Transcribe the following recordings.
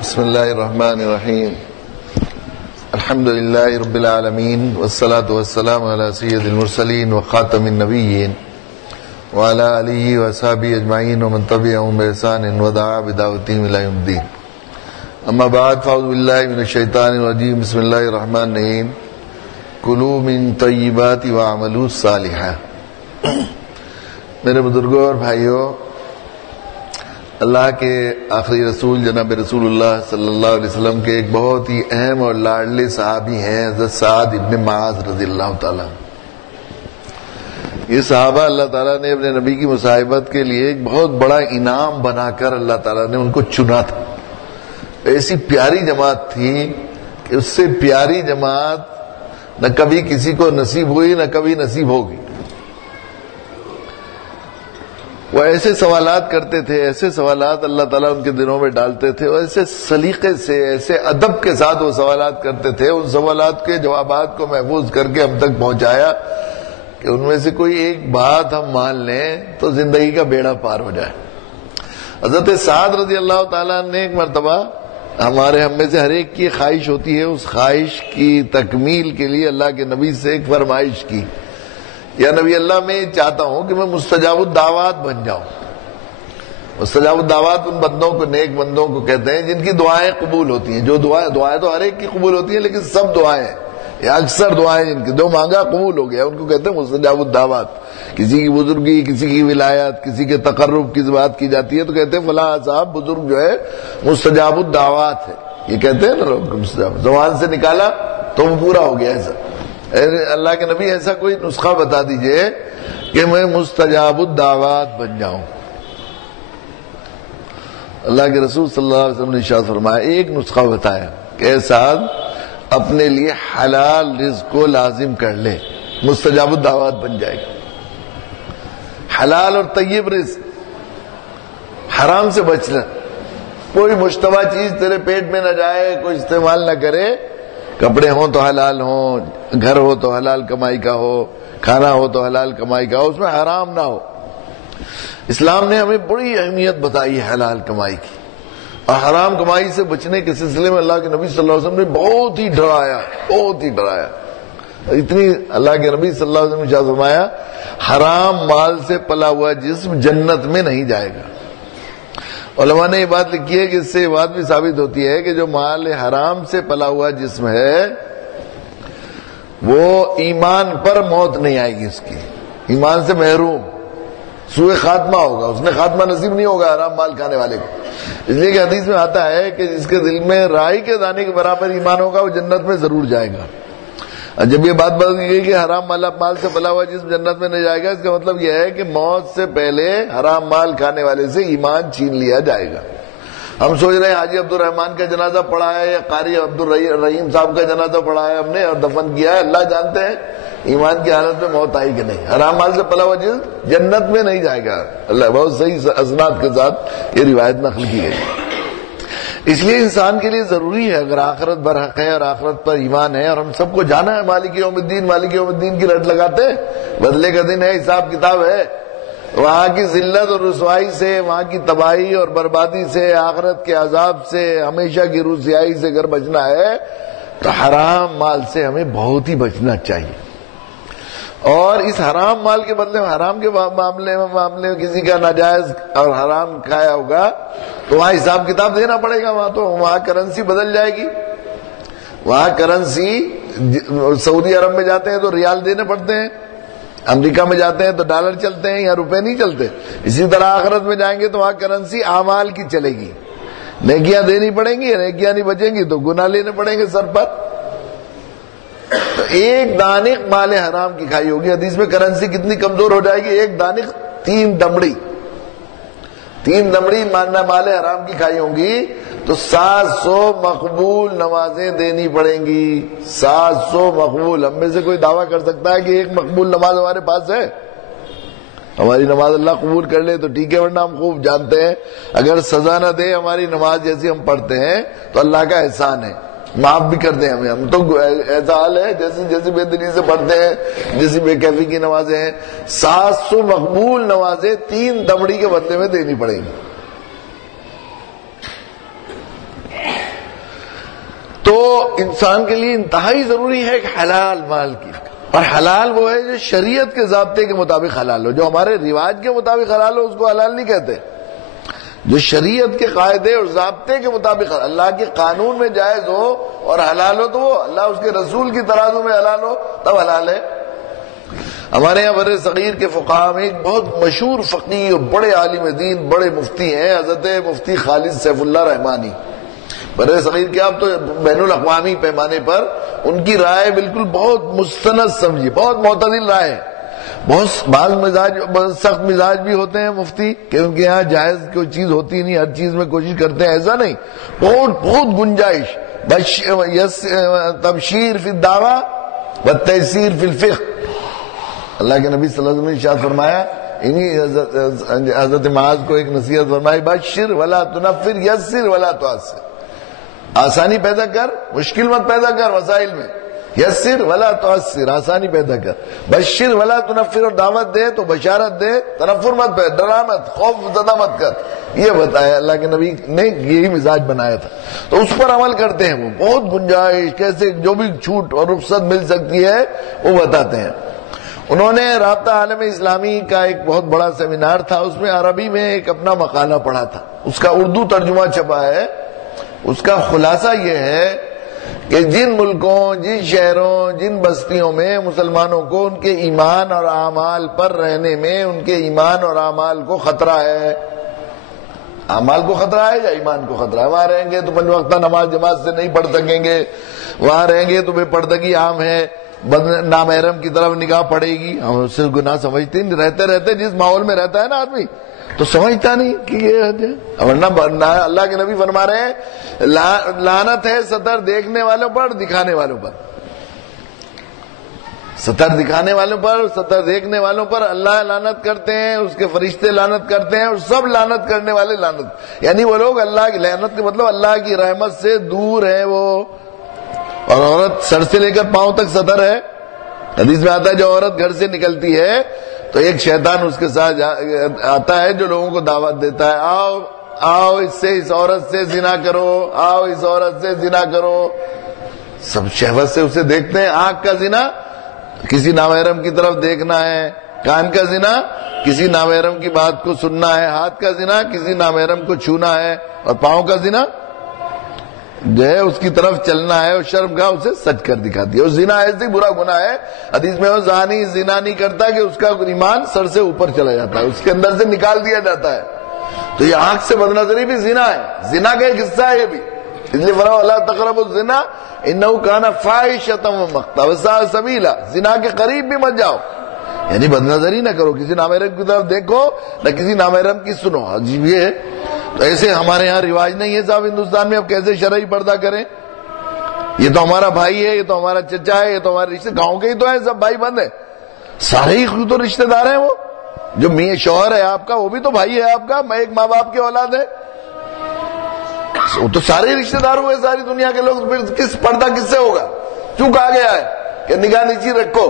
بسم اللہ الرحمن الرحیم الحمد للہ رب العالمین والصلاة والسلام علی سید المرسلین وخاتم النبیین وعلی آلہ وصحبہ اجمعین ومن تبعہم بإحسان ودعا بدعوتہم الی یوم الدین. اما بعد فاعوذ باللہ من الشیطان الرجیم. بسم اللہ الرحمن الرحیم. کلوا من طیبات واعملوا صالحا. میرے بزرگوں اور بھائیوں، اللہ کے آخری رسول جناب رسول اللہ صلی اللہ علیہ وسلم کے ایک بہت ہی اہم اور لاڈلے صحابی ہیں حضرت سعد ابن معاذ رضی اللہ تعالیٰ. یہ صحابہ اللہ تعالیٰ نے اپنے نبی کی مصاحبت کے لیے ایک بہت بڑا انعام بنا کر اللہ تعالیٰ نے ان کو چنا تھا. ایسی پیاری جماعت تھی کہ اس سے پیاری جماعت نہ کبھی کسی کو نصیب ہوئی نہ کبھی نصیب ہوگی. وہ ایسے سوالات کرتے تھے، ایسے سوالات اللہ تعالیٰ ان کے دلوں میں ڈالتے تھے، اور ایسے سلیقے سے، ایسے ادب کے ساتھ وہ سوالات کرتے تھے. ان سوالات کے جوابات کو محفوظ کر کے ہم تک پہنچایا کہ ان میں سے کوئی ایک بات ہم مان لیں تو زندگی کا بیڑا پار ہو جائے. حضرت سعد رضی اللہ تعالیٰ نے ایک مرتبہ، ہمارے ہم میں سے ہر ایک کی خواہش ہوتی ہے، اس خواہش کی تکمیل کے لیے اللہ کے نبی سے ایک فرمائش کی، یا نبی اللہ میں چاہتا ہوں کہ میں مستجاب الدعوات بن جاؤں. مستجاب الدعوات ان بندوں کو، نیک بندوں کو کہتے ہیں جن کی دعائیں قبول ہوتی ہیں. جو دعائیں تو ہر ایک کی قبول ہوتی ہیں، لیکن سب دعائیں یا اکثر دعائیں جن کی جو مانگا قبول ہو گیا ان کو کہتے ہیں مستجاب الدعوات. کسی کی بزرگی، کسی کی ولایت، کسی کے تقرب کی بات کی جاتی ہے تو کہتے ہیں فلاں صاحب بزرگ جو ہے مستجاب الدعوات ہے. یہ کہتے ہیں نا لوگ، مستجاب زبان سے نکالا تو وہ پورا ہو گیا. ایسا اللہ کے نبی ایسا کوئی نسخہ بتا دیجئے کہ میں مستجاب الدعوات بن جاؤں. اللہ کے رسول صلی اللہ علیہ وسلم نے ارشاد فرمایا، ایک نسخہ بتایا کہ اے سعد اپنے لیے حلال رزق کو لازم کر لے، مستجاب الدعوات بن جائے گا. حلال اور طیب رزق، حرام سے بچنا، کوئی مشتبہ چیز تیرے پیٹ میں نہ جائے، کوئی استعمال نہ کرے. کپڑے ہوں تو حلال ہوں، گھر ہو تو حلال کمائی کا ہو، کھانا ہو تو حلال کمائی کا ہو، اس میں حرام نہ ہو. اسلام نے ہمیں بڑی اہمیت بتائی ہے حلال کمائی کی، اور حرام کمائی سے بچنے کے سلسلے میں اللہ کے نبی صلی اللہ علیہ وسلم نے بہت ہی ڈرایا، بہت ہی ڈرایا. اتنی اللہ کے نبی صلی اللہ علیہ وسلم نے کیا فرمایا، حرام مال سے پلا ہوا جسم جنت میں نہیں جائے گا. علماء نے یہ بات لکھی ہے کہ اس سے یہ بات بھی ثابت ہوتی ہے کہ جو مال حرام سے پلا ہوا جسم ہے وہ ایمان پر موت نہیں آئے گی، اس کی ایمان سے محروم، سوء خاتمہ ہوگا، اس نے خاتمہ نصیب نہیں ہوگا حرام مال کھانے والے کو. اس لیے کہ حدیث میں آتا ہے کہ جس کے دل میں رائی کے دانے کے برابر ایمان ہوگا وہ جنت میں ضرور جائے گا. جب یہ بات بدل گئی کہ حرام مال سے پلا ہوا جسم جنت میں نہیں جائے گا، اس کا مطلب یہ ہے کہ موت سے پہلے حرام مال کھانے والے سے ایمان چھین لیا جائے گا. ہم سوچ رہے ہیں حاجی عبد الرحمان کا جنازہ پڑھا ہے یا قاری عبد الرحیم صاحب کا جنازہ پڑھا ہے ہم نے اور دفن کیا ہے، اللہ جانتے ہیں ایمان کی حالت میں موت آئی کہ نہیں. حرام مال سے پلا ہوا جسم جنت میں نہیں جائے گا. اللہ بہت صحیح اسناد کے ساتھ یہ روایت نقل کی گئی. اس لیے انسان کے لیے ضروری ہے، اگر آخرت برحق ہے اور آخرت پر ایمان ہے، اور ہم سب کو جانا ہے مالک یوم الدین، مالک یوم الدین کی رٹ لگاتے ہیں، بدلے کا دن ہے، حساب کتاب ہے. وہاں کی ذلت اور رسوائی سے، وہاں کی تباہی اور بربادی سے، آخرت کے عذاب سے، ہمیشہ کی رسوائی سے اگر بچنا ہے تو حرام مال سے ہمیں بہت ہی بچنا چاہیے. اور اس حرام مال کے بدلے میں، حرام کے معاملے میں کسی کا ناجائز اور حرام کھایا ہوگا تو وہاں حساب کتاب دینا پڑے گا. وہاں کرنسی بدل جائے گی. وہاں کرنسی، سعودی عرب میں جاتے ہیں تو ریال دینے پڑتے ہیں، امریکہ میں جاتے ہیں تو ڈالر چلتے ہیں، یا روپے نہیں چلتے. اسی طرح آخرت میں جائیں گے تو وہاں کرنسی اعمال کی چلے گی. نیکیاں دینی پڑیں گی، نیکیاں نہیں بچیں گی تو گناہ لینے پڑیں گے سر پر. تو ایک دانق مال حرام کی کھائی ہوگی. حدیث میں کرنسی کتنی کمزور ہو جائے گی، ایک دانق 3 دمڑی مال حرام کی کھائی ہوں گی تو 700 مقبول نمازیں دینی پڑیں گی. 700 مقبول. ہم میں سے کوئی دعویٰ کر سکتا ہے کہ ایک مقبول نماز ہمارے پاس ہے؟ ہماری نماز اللہ قبول کر لے تو ٹھیک ہے، ورنہ ہم خوب جانتے ہیں اگر سزا نہ دے ہماری نماز جیسی ہم پڑھتے ہیں تو اللہ کا احسان ہے، معاف بھی کر دیں ہمیں. ہم تو ایسا حال ہے جیسے بے دلی سے پڑھتے ہیں، جیسی بے کیفی کی نمازیں ہیں. 700 مقبول نمازیں 3 دمڑی کے بدلے میں دینی پڑیں گی. انسان کے لیے انتہائی ضروری ہے کہ حلال مال کی، اور حلال وہ ہے جو شریعت کے ضابطے کے مطابق حلال ہو. جو ہمارے رواج کے مطابق حلال ہو اس کو حلال نہیں کہتے. جو شریعت کے قاعدے اور ضابطے کے مطابق اللہ کے قانون میں جائز ہو اور حلال ہو تو وہ اللہ اس کے رسول کی ترازو میں حلال ہو تب حلال ہے. ہمارے یہاں بر صغیر کے فقہاء میں ایک بہت مشہور فقیہ اور بڑے عالم دین، بڑے مفتی ہیں، حضرت مفتی خالد سیف اللہ رحمانی. بر صغیر کے آپ تو بین الاقوامی پیمانے پر ان کی رائے بالکل بہت مستند سمجھی، بہت معتدل رائے ہے. بعض سخت مزاج بھی ہوتے ہیں مفتی کہ ان کے یہاں جائز کوئی چیز ہوتی نہیں، ہر چیز میں کوشش کرتے ہیں، ایسا نہیں. بہت گنجائش، تبشیر فی الدعویٰ و تیسیر فی الفقہ. اللہ کے نبی صلی اللہ علیہ وسلم نے ارشاد فرمایا، حضرت معاذ کو ایک نصیحت فرمائی، بشر ولا تنفر یسر ولا تعسر. آسانی پیدا کر، مشکل مت پیدا کر مسائل میں. یسر ولا تعسر، آسانی پیدا کر. بشر ولا تنفر، اور دعوت دے تو بشارت دے، تنفر مت پہ، ڈرا مت، خوف زدہ مت کر. یہ بتایا اللہ کے نبی نے، یہی مزاج بنایا تھا. تو اس پر عمل کرتے ہیں وہ، بہت گنجائش، کیسے جو بھی چھوٹ اور رخصت مل سکتی ہے وہ بتاتے ہیں. انہوں نے رابطہ عالم اسلامی کا ایک بہت بڑا سیمینار تھا، اس میں عربی میں ایک اپنا مقالہ پڑھا تھا، اس کا اردو ترجمہ چھپا ہے. اس کا خلاصہ یہ ہے کہ جن ملکوں، جن شہروں، جن بستیوں میں مسلمانوں کو ان کے ایمان اور اعمال پر رہنے میں ان کے ایمان اور اعمال کو خطرہ ہے. اعمال کو خطرہ ہے یا ایمان کو خطرہ ہے؟ وہاں رہیں گے تو 5 وقتہ نماز جماعت سے نہیں پڑھ سکیں گے، وہاں رہیں گے تو بے پردگی عام ہے، نامحرم کی طرف نگاہ پڑے گی. ہم اس سے گناہ سمجھتے نہیں، رہتے جس ماحول میں رہتا ہے نا آدمی تو سمجھتا نہیں کہ یہ ہے. ورنہ اللہ کے نبی فرما رہے ہیں لعنت ہے ستر دیکھنے والوں پر، دکھانے والوں پر. ستر دکھانے والوں پر، ستر دیکھنے والوں پر اللہ لعنت کرتے ہیں، اس کے فرشتے لعنت کرتے ہیں، اور سب لعنت کرنے والے لعنت. یعنی وہ لوگ اللہ کی لعنت کے مطلب اللہ کی رحمت سے دور ہیں وہ. اور عورت سر سے لے کر پاؤں تک ستر ہے. حدیث میں آتا ہے جو عورت گھر سے نکلتی ہے تو ایک شیطان اس کے ساتھ آتا ہے جو لوگوں کو دعوت دیتا ہے، آؤ اس عورت سے زنا کرو، آؤ اس عورت سے زنا کرو. سب شہوت سے اسے دیکھتے ہیں. آنکھ کا زنا کسی نامحرم کی طرف دیکھنا ہے، کان کا زنا کسی نامحرم کی بات کو سننا ہے، ہاتھ کا زنا کسی نامحرم کو چھونا ہے، اور پاؤں کا زنا جو ہے اس کی طرف چلنا ہے، اور شرم گاہ اسے سچ کر دکھاتی ہے. اور زنا ایسے برا گناہ ہے، حدیث میں وہ زانی زنا نہیں کرتا کہ اس کا ایمان سر سے اوپر چلا جاتا ہے، اس کے اندر سے نکال دیا جاتا ہے. تو یہ آنکھ سے بدنظری بھی زنا ہے، زنا کا ایک حصہ ہے یہ بھی. اس لیے فرمایا لا تقربوا الزنا انه كان فاحشة ومقتا وساء سبيلا. زنا کے قریب بھی مت جاؤ، یعنی بدنظری نہ کرو، کسی نامحرم کی طرف دیکھو نہ کسی نامحرم کی سنو. عجیب یہ ہے. تو ایسے ہمارے ہاں رواج نہیں ہے صاحب ہندوستان میں. اب کیسے شرعی پردہ کریں؟ یہ تو ہمارا بھائی ہے، یہ تو ہمارا چچا ہے، یہ تو ہمارے رشتے گاؤں کے ہی تو ہیں، سب بھائی بند ہیں، سارے ہی خود تو رشتے دار ہیں. وہ جو میاں شوہر ہے آپ کا وہ بھی تو بھائی ہے آپ کا، میں ایک ماں باپ کی اولاد ہے، وہ تو سارے رشتے دار ہوئے ساری دنیا کے لوگ. پھر کس پردہ کس سے ہوگا؟ کیوں کہا گیا ہے کہ نگاہ نیچی رکھو،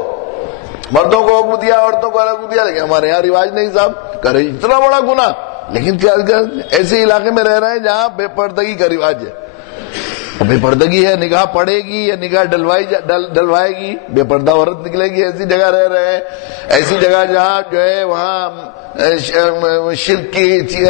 مردوں کو حکم دیا عورتوں کو الگ دیا؟ لیکن ہمارے یہاں رواج نہیں صاحب. کرے اتنا بڑا گناہ، لیکن کیا ایسے علاقے میں رہ رہے ہیں جہاں بے پردگی کا رواج ہے. بے پردگی ہے، نگاہ پڑے گی یا نگاہ ڈلوائے گی، بے پردہ عورت نکلے گی. ایسی جگہ رہ رہے ہیں، ایسی جگہ جہاں جو ہے وہاں شرک کی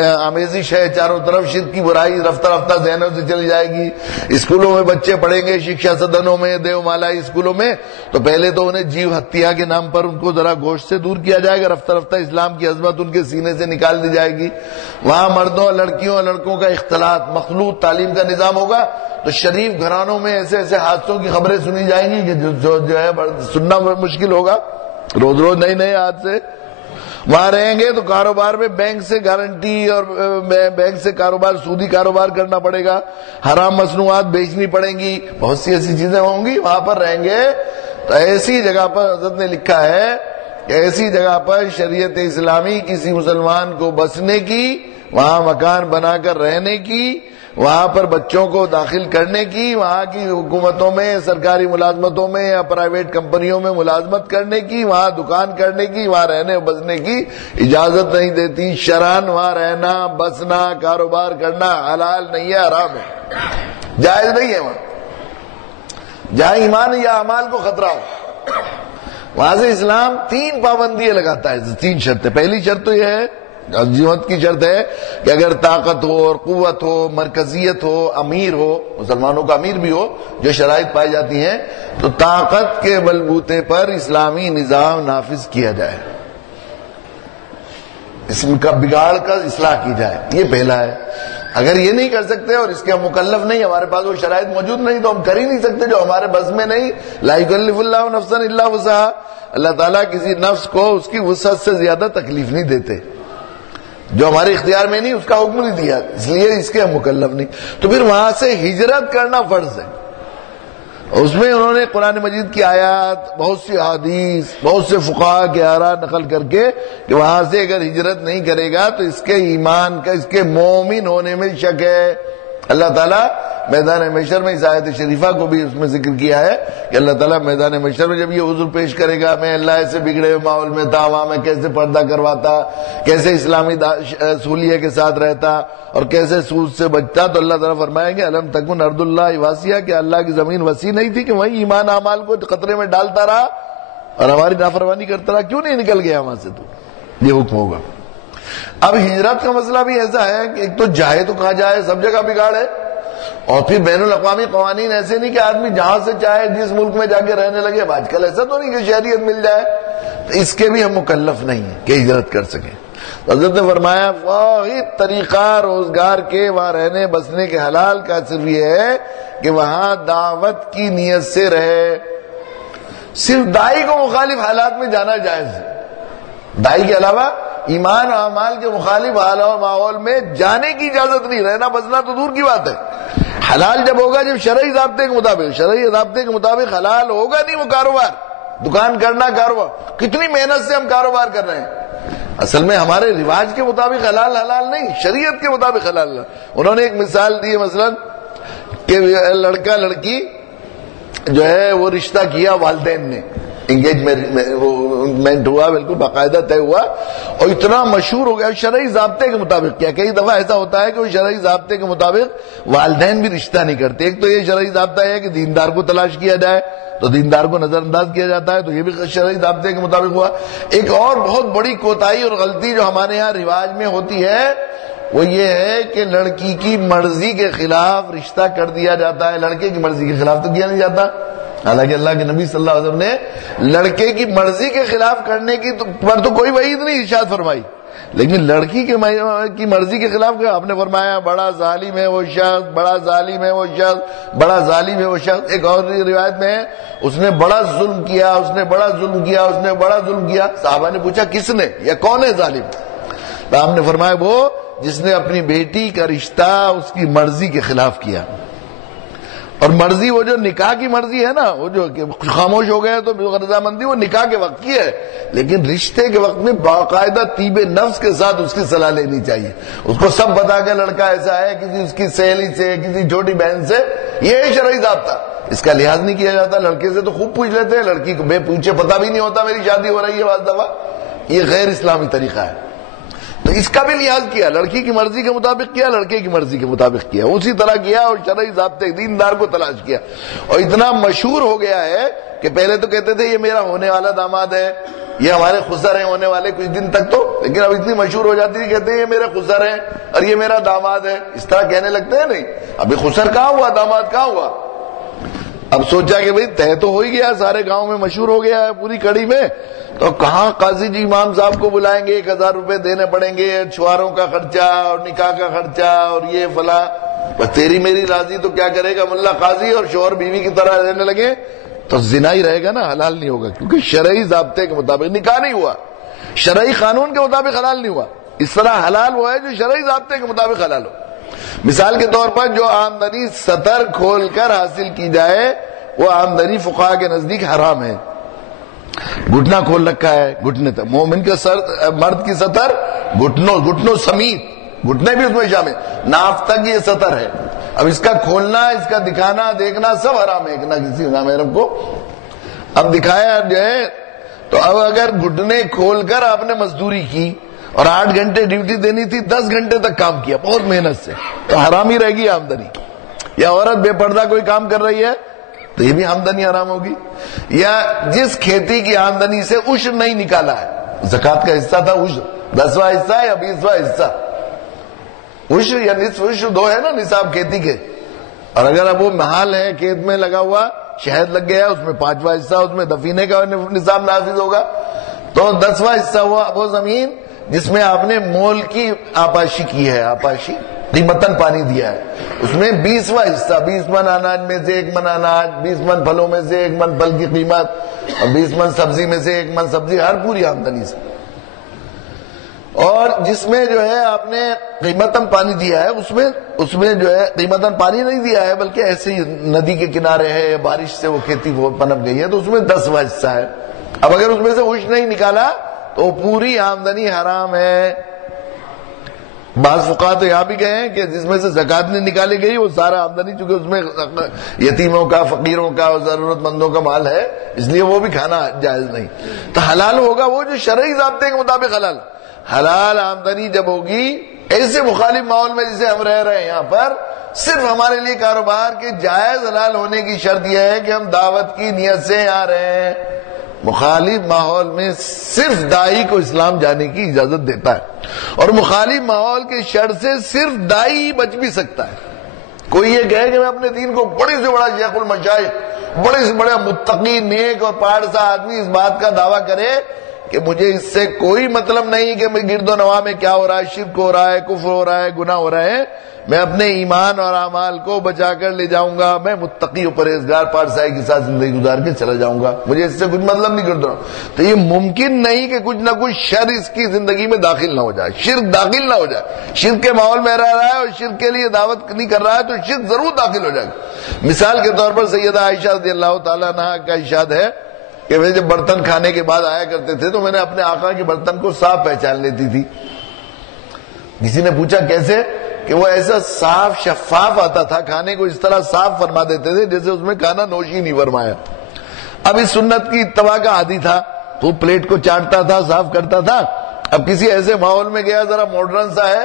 آمیزش ہے، چاروں طرف شرک کی برائی رفتہ رفتہ ذہنوں سے چلی جائے گی. اسکولوں میں بچے پڑھیں گے، شکشا سدنوں میں، دیو مالائی اسکولوں میں، تو پہلے تو انہیں جیو ہتیا کے نام پر ان کو ذرا گوشت سے دور کیا جائے گا، رفتہ رفتہ اسلام کی عظمت ان کے سینے سے نکال دی جائے گی. وہاں مردوں اور لڑکیوں اور لڑکوں کا اختلاط، مخلوط تعلیم کا نظام ہوگا. تو شریف گھرانوں میں ایسے ایسے حادثوں کی خبریں سنی جائیں گی کہ جو ہے سننا مشکل ہوگا. روز روز نئے نئے حادثے. وہاں رہیں گے تو کاروبار میں بینک سے گارنٹی اور بینک سے کاروبار، سودی کاروبار کرنا پڑے گا، حرام مصنوعات بیچنی پڑیں گی، بہت سی ایسی چیزیں ہوں گی. وہاں پر رہیں گے تو ایسی جگہ پر حضرت نے لکھا ہے کہ ایسی جگہ پر شریعت اسلامی کسی مسلمان کو بسنے کی، وہاں مکان بنا کر رہنے کی، وہاں پر بچوں کو داخل کرنے کی، وہاں کی حکومتوں میں، سرکاری ملازمتوں میں یا پرائیویٹ کمپنیوں میں ملازمت کرنے کی، وہاں دکان کرنے کی، وہاں رہنے بسنے کی اجازت نہیں دیتی. شرعاً وہاں رہنا، بسنا، کاروبار کرنا حلال نہیں ہے، حرام ہے، جائز نہیں ہے وہاں. جہاں ایمان یا اعمال کو خطرہ ہو وہاں سے اسلام 3 پابندیاں لگاتا ہے، 3 شرطیں. پہلی شرط تو یہ ہے، عزیمت کی شرط ہے کہ اگر طاقت ہو اور قوت ہو، مرکزیت ہو، امیر ہو، مسلمانوں کا امیر بھی ہو، جو شرائط پائی جاتی ہیں، تو طاقت کے بلبوتے پر اسلامی نظام نافذ کیا جائے، اس کا بگاڑ کا اصلاح کی جائے. یہ پہلا ہے. اگر یہ نہیں کر سکتے اور اس کے ہم مکلف نہیں، ہمارے پاس وہ شرائط موجود نہیں، تو ہم کر ہی نہیں سکتے جو ہمارے بس میں نہیں. لا یکلف اللہ نفسا الا وسعها. اللہ تعالیٰ کسی نفس کو اس کی وسعت سے زیادہ تکلیف نہیں دیتے، جو ہمارے اختیار میں نہیں اس کا حکم نہیں دیا، اس لیے اس کے ہم مکلف نہیں. تو پھر وہاں سے ہجرت کرنا فرض ہے. اس میں انہوں نے قرآن مجید کی آیات، بہت سی احادیث، بہت سے فقہاء کے آراء نقل کر کے کہ وہاں سے اگر ہجرت نہیں کرے گا تو اس کے ایمان کا، اس کے مومن ہونے میں شک ہے. اللہ تعالیٰ میدان محشر میں اس آیت شریفہ کو بھی اس میں ذکر کیا ہے کہ اللہ تعالیٰ میدان محشر میں جب یہ عذر پیش کرے گا، میں اللہ سے بگڑے ہوئے ماحول میں تھا، وہاں میں کیسے پردہ کرواتا، کیسے اسلامی سہولیہ کے ساتھ رہتا اور کیسے سود سے بچتا، تو اللہ تعالیٰ فرمائیں گے الم تکن ارض اللہ واسعہ، کہ اللہ کی زمین وسیع نہیں تھی کہ وہی ایمان اعمال کو خطرے میں ڈالتا رہا اور ہماری نافرمانی کرتا رہا، کیوں نہیں نکل گیا وہاں سے؟ تو یہ حکم ہوگا. اب ہجرت کا مسئلہ بھی ایسا ہے کہ ایک تو جائے تو کہاں جائے، سب جگہ بگاڑ ہے، اور پھر بین الاقوامی قوانین ایسے نہیں کہ آدمی جہاں سے چاہے جس ملک میں جا کے رہنے لگے. آج کل ایسا تو نہیں کہ شہریت مل جائے، تو اس کے بھی ہم مکلف نہیں ہیں کہ ہجرت کر سکیں. حضرت نے فرمایا واحد طریقہ روزگار کے وہاں رہنے بسنے کے حلال کا صرف یہ ہے کہ وہاں دعوت کی نیت سے رہے. صرف داعی کو مخالف حالات میں جانا جائز ہے، داعی کے علاوہ ایمان و اعمال کے مخالف حال و ماحول میں جانے کی اجازت نہیں. رہنا بسنا تو دور کی بات ہے. حلال جب ہوگا جب شرعی ضابطے کے مطابق، شرعی ضابطے کے مطابق حلال ہوگا نہیں وہ کاروبار، دکان کرنا کاروبار. کتنی محنت سے ہم کاروبار کر رہے ہیں، اصل میں ہمارے رواج کے مطابق حلال نہیں، شریعت کے مطابق حلال. انہوں نے ایک مثال دی مثلا کہ لڑکا لڑکی جو ہے وہ رشتہ کیا والدین نے، انگیجمنٹ ہوا، بالکل باقاعدہ طے ہوا اور اتنا مشہور ہو گیا، شرعی ضابطے کے مطابق کیا. کئی دفعہ ایسا ہوتا ہے کہ وہ شرعی ضابطے کے مطابق والدین بھی رشتہ نہیں کرتے. ایک تو یہ شرعی ضابطہ ہے کہ دیندار کو تلاش کیا جائے، تو دیندار کو نظر انداز کیا جاتا ہے، تو یہ بھی شرعی ضابطے کے مطابق ہوا. ایک اور بہت بڑی کوتاہی اور غلطی جو ہمارے ہاں رواج میں ہوتی ہے وہ یہ ہے کہ لڑکی کی مرضی کے خلاف رشتہ کر دیا جاتا ہے، لڑکے کی مرضی کے خلاف تو کیا نہیں جاتا. حالانکہ اللہ کے نبی صلی اللہ علیہ وسلم نے لڑکے کی مرضی کے خلاف کرنے کی پر تو کوئی وعید نہیں ارشاد فرمائی، لیکن لڑکی کی مرضی کے خلاف آپ نے فرمایا بڑا ظالم ہے وہ شخص، بڑا ظالم ہے وہ شخص، بڑا ظالم ہے وہ شخص. ایک اور روایت میں ہے اس نے بڑا ظلم کیا، اس نے بڑا ظلم کیا، اس نے بڑا ظلم کیا. صحابہ نے پوچھا کس نے یا کون ہے ظالم؟ تو آپ نے فرمایا وہ جس نے اپنی بیٹی کا رشتہ اس کی مرضی کے خلاف کیا. اور مرضی وہ جو نکاح کی مرضی ہے نا، وہ جو خاموش ہو گئے تو رضامندی وہ نکاح کے وقت کی ہے، لیکن رشتے کے وقت میں باقاعدہ طیب نفس کے ساتھ اس کی صلاح لینی چاہیے. اس کو سب بتا کے لڑکا ایسا ہے، کسی اس کی سہیلی سے، کسی چھوٹی بہن سے، یہ ہے شرعی ضابطہ. اس کا لحاظ نہیں کیا جاتا. لڑکے سے تو خوب پوچھ لیتے ہیں، لڑکی کو بے پوچھے پتہ بھی نہیں ہوتا میری شادی ہو رہی ہے بعض دفعہ. یہ غیر اسلامی طریقہ ہے. تو اس کا بھی لحاظ کیا، لڑکی کی مرضی کے مطابق کیا، لڑکے کی مرضی کے مطابق کیا، اسی طرح کیا اور شرعی ضابطے دیندار کو تلاش کیا. اور اتنا مشہور ہو گیا ہے کہ پہلے تو کہتے تھے یہ میرا ہونے والا داماد ہے، یہ ہمارے خسر ہیں ہونے والے کچھ دن تک تو، لیکن اب اتنی مشہور ہو جاتی ہے کہتے ہیں یہ میرے خسر ہیں اور یہ میرا داماد ہے. اس طرح کہنے لگتے ہیں. نہیں، ابھی خسر کہاں ہوا، داماد کہاں ہوا. اب سوچا کہ بھئی طے تو ہو ہی گیا، سارے گاؤں میں مشہور ہو گیا ہے پوری کڑی میں، تو کہاں قاضی جی امام صاحب کو بلائیں گے، 1000 روپے دینے پڑیں گے، چھواروں کا خرچہ اور نکاح کا خرچہ اور یہ فلاں. بس تیری میری راضی تو کیا کرے گا ملا قاضی، اور شوہر بیوی کی طرح رہنے لگے تو زنا ہی رہے گا نا، حلال نہیں ہوگا. کیونکہ شرعی ضابطے کے مطابق نکاح نہیں ہوا، شرعی قانون کے مطابق حلال نہیں ہوا. اس طرح حلال ہوا ہے جو شرعی ضابطے کے مطابق حلال ہو. مثال کے طور پر جو آمدنی سطر کھول کر حاصل کی جائے وہ آمدنی فقہاء کے نزدیک حرام ہے. گھٹنا کھول رکھا ہے، گھٹنے تک، مومن کا سر، مرد کی سطر گھٹنوں سمیت، گھٹنے بھی اس میں شامل، ناف تک یہ سطر ہے. اب اس کا کھولنا، اس کا دکھانا دیکھنا سب حرام ہے، نہ کسی نامحرم کو. اب دکھایا جو ہے تو اب اگر گھٹنے کھول کر آپ نے مزدوری کی اور 8 گھنٹے ڈیوٹی دینی تھی، 10 گھنٹے تک کام کیا بہت محنت سے، تو حرام ہی رہے گی آمدنی. یا عورت بے پردہ کوئی کام کر رہی ہے تو یہ بھی آمدنی حرام ہوگی. یا جس کھیتی کی آمدنی سے عشر نہیں نکالا ہے, زکوٰۃ کا حصہ تھا عشر, 10واں حصہ یا 20واں حصہ, عشر یا نصف عشر دو ہے نا نصاب کھیتی کے, اور اگر اب وہ محال ہے کھیت میں لگا ہوا, شہد لگ گیا, اس میں 5واں حصہ, اس میں دفینے کا نصاب نافذ ہوگا, تو 10واں حصہ ہوا وہ زمین جس میں آپ نے مول کی آپاشی کی ہے, آپاشی قیمتاً پانی دیا ہے, اس میں 20واں حصہ, 20 من اناج میں سے 1 من اناج, 20 من پھلوں میں سے 1 من پھل کی قیمت, اور 20 من سبزی میں سے 1 من سبزی, ہر پوری آمدنی سے. اور جس میں جو ہے آپ نے قیمتاً پانی دیا ہے, اس میں جو ہے قیمتاً پانی نہیں دیا ہے بلکہ ایسے ہی ندی کے کنارے ہے, بارش سے وہ کھیتی پنپ گئی ہے, تو اس میں 10واں حصہ ہے. اب اگر اس میں سے عشر نہیں نکالا تو پوری آمدنی حرام ہے. بعض فقہا تو یہاں بھی گئے ہیں کہ جس میں سے زکوٰۃ نہیں نکالی گئی وہ سارا آمدنی, چونکہ اس میں یتیموں کا, فقیروں کا اور ضرورت مندوں کا مال ہے, اس لیے وہ بھی کھانا جائز نہیں. تو حلال ہوگا وہ جو شرعی ضابطے کے مطابق حلال. حلال آمدنی جب ہوگی ایسے مخالف ماحول میں جسے ہم رہ رہے ہیں یہاں پر, صرف ہمارے لیے کاروبار کے جائز حلال ہونے کی شرط یہ ہے کہ ہم دعوت کی نیت سے آ رہے ہیں. مخالف ماحول میں صرف داعی کو اسلام جانے کی اجازت دیتا ہے, اور مخالف ماحول کے شر سے صرف داعی ہی بچ بھی سکتا ہے. کوئی یہ کہے کہ میں اپنے دین کو بڑے سے بڑا شیخ المشائخ, بڑے سے بڑا متقی نیک اور پاڑسا آدمی اس بات کا دعویٰ کرے کہ مجھے اس سے کوئی مطلب نہیں کہ میں گرد و نواح میں کیا ہو رہا ہے, شرک ہو رہا ہے, کفر ہو رہا ہے, گناہ ہو رہا ہے, میں اپنے ایمان اور اعمال کو بچا کر لے جاؤں گا, میں متقی و پرہیزگار پارسائی کے ساتھ زندگی گزار کے چلا جاؤں گا, مجھے اس سے کچھ مطلب نہیں کرتا. تو یہ ممکن نہیں کہ کچھ نہ کچھ شر اس کی زندگی میں داخل نہ ہو جائے, شرک داخل نہ ہو جائے. شرک کے ماحول میں رہ رہا ہے اور شرک کے لیے دعوت نہیں کر رہا ہے تو شرک ضرور داخل ہو جائے گا. مثال کے طور پر سیدہ عائشہ رضی اللہ تعالیٰ عنہا کا ارشاد ہے کہ وہ جب برتن کھانے کے بعد آیا کرتے تھے تو میں نے اپنے آقا کے برتن کو صاف پہچان لیتی تھی. کسی نے پوچھا کیسے, کہ وہ ایسا صاف شفاف آتا تھا, کھانے کو اس طرح صاف فرما دیتے تھے جیسے اس میں کھانا نوشی نہیں فرمایا. اب اس سنت کی اتباع کا عادی تھا تو پلیٹ کو چاٹتا تھا, صاف کرتا تھا. اب کسی ایسے ماحول میں گیا ذرا ماڈرن سا ہے,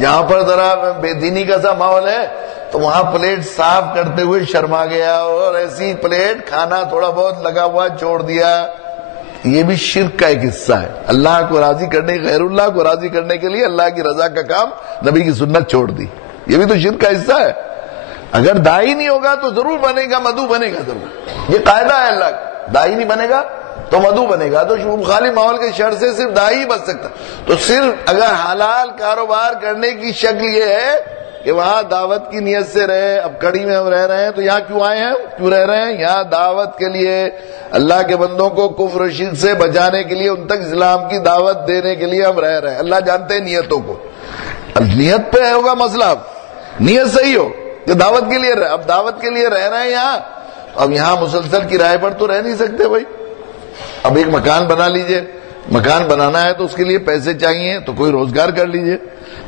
جہاں پر ذرا بے دینی کا سا ماحول ہے, تو وہاں پلیٹ صاف کرتے ہوئے شرما گیا اور ایسی پلیٹ کھانا تھوڑا بہت لگا ہوا چھوڑ دیا. یہ بھی شرک کا ایک حصہ ہے. اللہ کو راضی کرنے, غیر اللہ کو راضی کرنے کے لیے اللہ کی رضا کا کام, نبی کی سنت چھوڑ دی, یہ بھی تو شرک کا حصہ ہے. اگر دائی نہیں ہوگا تو ضرور بنے گا, مدعو بنے گا ضرور, یہ قاعدہ ہے اللہ کا. دائی نہیں بنے گا تو مدعو بنے گا. تو مخالف ماحول کے شر سے صرف دائی بچ سکتا. تو صرف اگر حلال کاروبار کرنے کی شکل یہ ہے کہ وہاں دعوت کی نیت سے رہے. اب کڑی میں ہم رہ رہے ہیں تو یہاں کیوں آئے ہیں, کیوں رہ رہے ہیں یہاں؟ دعوت کے لیے, اللہ کے بندوں کو کفر و شرک سے بچانے کے لیے, ان تک اسلام کی دعوت دینے کے لیے ہم رہ رہے ہیں. اللہ جانتے ہیں نیتوں کو. نیت پہ ہوگا مسئلہ. اب نیت صحیح ہو کہ دعوت کے لیے رہے. اب دعوت کے لیے رہ رہے ہیں یہاں, اب یہاں مسلسل کرائے پر تو رہ نہیں سکتے بھائی. اب ایک مکان بنا لیجئے, مکان بنانا ہے تو اس کے لیے پیسے چاہیے, تو کوئی روزگار کر لیجئے.